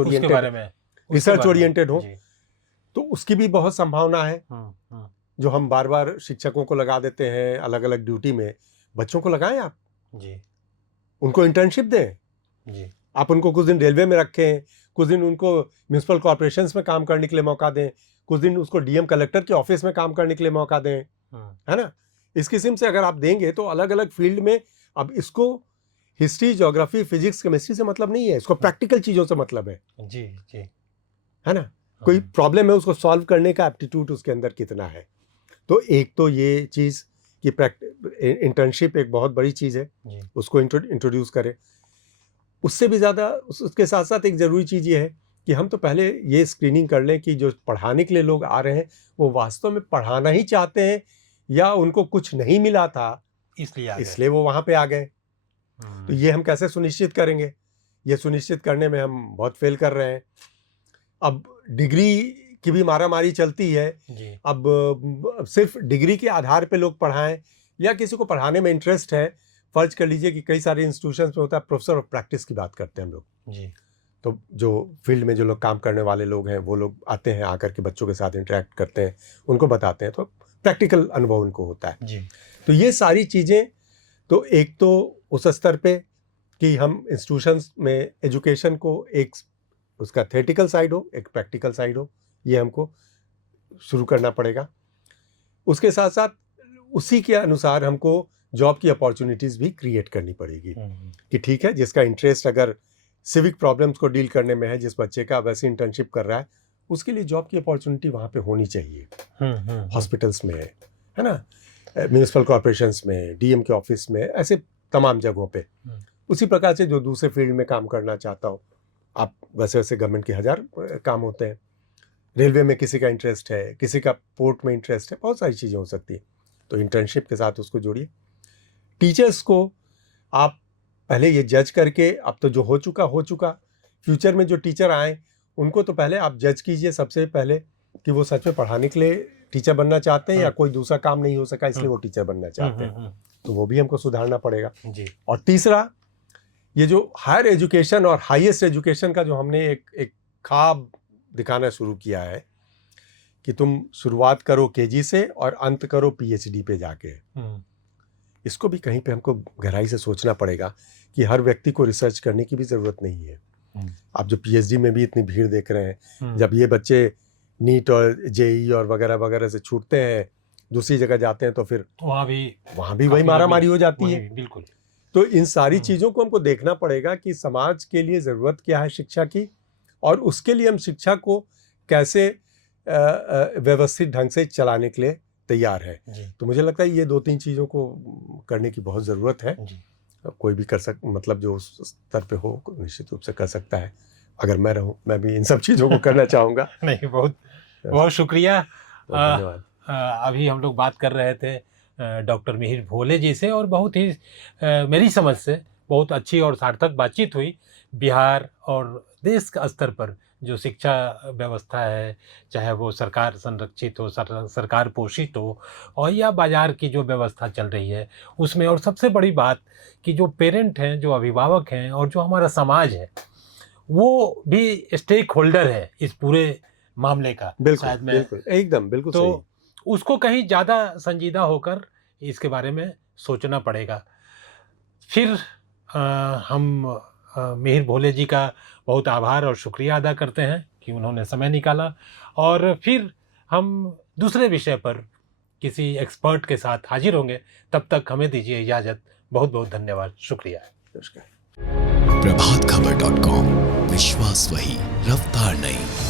ओरिएंटेड हो, तो उसकी भी बहुत संभावना है। जो हम बार बार शिक्षकों को लगा देते हैं अलग अलग ड्यूटी में, बच्चों को लगाएं आप, उनको इंटर्नशिप दें, आप उनको कुछ दिन रेलवे में रखें, कुछ दिन उनको म्यूनिसिपल कॉर्पोरेशंस में काम करने के लिए मौका दें, कुछ दिन उसको डीएम कलेक्टर के ऑफिस में काम करने के लिए मौका दें, है ना। इस किस्म से अगर आप देंगे तो अलग अलग फील्ड में, अब इसको हिस्ट्री, ज्योग्राफी, फिजिक्स, केमिस्ट्री से मतलब नहीं है, इसको प्रैक्टिकल चीज़ों से मतलब है। है ना, कोई प्रॉब्लम है उसको सॉल्व करने का एप्टीट्यूड उसके अंदर कितना है। तो एक तो ये चीज़ कि इंटर्नशिप एक बहुत बड़ी चीज़ है, जी। उसको इंट्रोड्यूस करें। उससे भी ज़्यादा उसके साथ साथ एक ज़रूरी चीज़ ये है कि हम तो पहले ये स्क्रीनिंग कर लें कि जो पढ़ाने के लिए लोग आ रहे हैं वो वास्तव में पढ़ाना ही चाहते हैं या उनको कुछ नहीं मिला था इसलिए वो वहाँ पे आ गए। तो ये हम कैसे सुनिश्चित करेंगे? ये सुनिश्चित करने में हम बहुत फेल कर रहे हैं। अब डिग्री की भी मारामारी चलती है। जी। अब सिर्फ डिग्री के आधार पे लोग पढ़ाएं या किसी को पढ़ाने में इंटरेस्ट है। फर्ज कर लीजिए कि कई सारे इंस्टीट्यूशंस में होता है प्रोफेसर ऑफ प्रैक्टिस की बात करते हैं हम लोग। जी। तो जो फील्ड में जो लोग काम करने वाले लोग हैं वो लोग आते हैं, आकर के बच्चों के साथ इंटरेक्ट करते हैं, उनको बताते हैं, तो प्रैक्टिकल अनुभव उनको होता है। जी। तो ये सारी चीज़ें, तो एक तो उस स्तर पे कि हम इंस्टीट्यूशंस में एजुकेशन को एक उसका थ्योरेटिकल साइड हो, एक प्रैक्टिकल साइड हो, ये हमको शुरू करना पड़ेगा। उसके साथ साथ उसी के अनुसार हमको जॉब की अपॉर्चुनिटीज़ भी क्रिएट करनी पड़ेगी कि ठीक है, जिसका इंटरेस्ट अगर सिविक प्रॉब्लम्स को डील करने में है, जिस बच्चे का वैसे इंटर्नशिप कर रहा है, उसके लिए जॉब की अपॉर्चुनिटी वहाँ पे होनी चाहिए। हॉस्पिटल्स में है ना, म्यूनिसिपल कॉर्पोरेशंस में, डीएम के ऑफिस में, ऐसे तमाम जगहों पे। उसी प्रकार से जो दूसरे फील्ड में काम करना चाहता हो, आप वैसे वैसे गवर्नमेंट के 1000 काम होते हैं। रेलवे में किसी का इंटरेस्ट है, किसी का पोर्ट में इंटरेस्ट है, बहुत सारी चीज़ें हो सकती हैं। तो इंटर्नशिप के साथ उसको जोड़िए। टीचर्स को आप पहले ये जज करके, अब तो जो हो चुका, फ्यूचर में जो टीचर आए उनको तो पहले आप जज कीजिए सबसे पहले कि वो सच में पढ़ाने के लिए टीचर बनना चाहते हैं या कोई दूसरा काम नहीं हो सका इसलिए वो टीचर बनना चाहते हैं। तो वो भी हमको सुधारना पड़ेगा जी। और तीसरा, ये जो हायर एजुकेशन और हाईएस्ट एजुकेशन का जो हमने एक ख्वाब दिखाना शुरू किया है कि तुम शुरुआत करो केजी से और अंत करो पीएचडी पे जाके, इसको भी कहीं पे हमको गहराई से सोचना पड़ेगा कि हर व्यक्ति को रिसर्च करने की भी ज़रूरत नहीं है। आप जो पीएचडी में भी इतनी भीड़ देख रहे हैं, जब ये बच्चे नीट और जेई और वगैरह वगैरह से छूटते हैं, दूसरी जगह जाते हैं, तो फिर वहाँ भी वही मारामारी हो जाती है। बिल्कुल। तो इन सारी चीज़ों को हमको देखना पड़ेगा कि समाज के लिए ज़रूरत क्या है शिक्षा की, और उसके लिए हम शिक्षा को कैसे व्यवस्थित ढंग से चलाने के लिए तैयार है। तो मुझे लगता है ये 2-3 चीज़ों को करने की बहुत ज़रूरत है। कोई भी मतलब जो उस स्तर पे हो निश्चित रूप से कर सकता है। अगर मैं रहूं, मैं भी इन सब चीज़ों को करना चाहूँगा। नहीं, बहुत शुक्रिया। धन्यवाद। अभी हम लोग बात कर रहे थे डॉक्टर मिहिर भोले जी से, और बहुत ही मेरी समझ से बहुत अच्छी और सार्थक बातचीत हुई। बिहार और देश का स्तर पर जो शिक्षा व्यवस्था है, चाहे वो सरकार संरक्षित हो, सरकार पोषित हो, और या बाज़ार की जो व्यवस्था चल रही है उसमें, और सबसे बड़ी बात कि जो पेरेंट हैं, जो अभिभावक हैं, और जो हमारा समाज है, वो भी स्टेक होल्डर है इस पूरे मामले का। बिल्कुल, एकदम बिल्कुल तो सही। उसको कहीं ज़्यादा संजीदा होकर इसके बारे में सोचना पड़ेगा। फिर हम मिहिर भोले जी का बहुत आभार और शुक्रिया अदा करते हैं कि उन्होंने समय निकाला, और फिर हम दूसरे विषय पर किसी एक्सपर्ट के साथ हाजिर होंगे। तब तक हमें दीजिए इजाज़त। बहुत बहुत धन्यवाद। शुक्रिया। नमस्कार। प्रभातखबर.com, विश्वास वही, रफ्तार नहीं।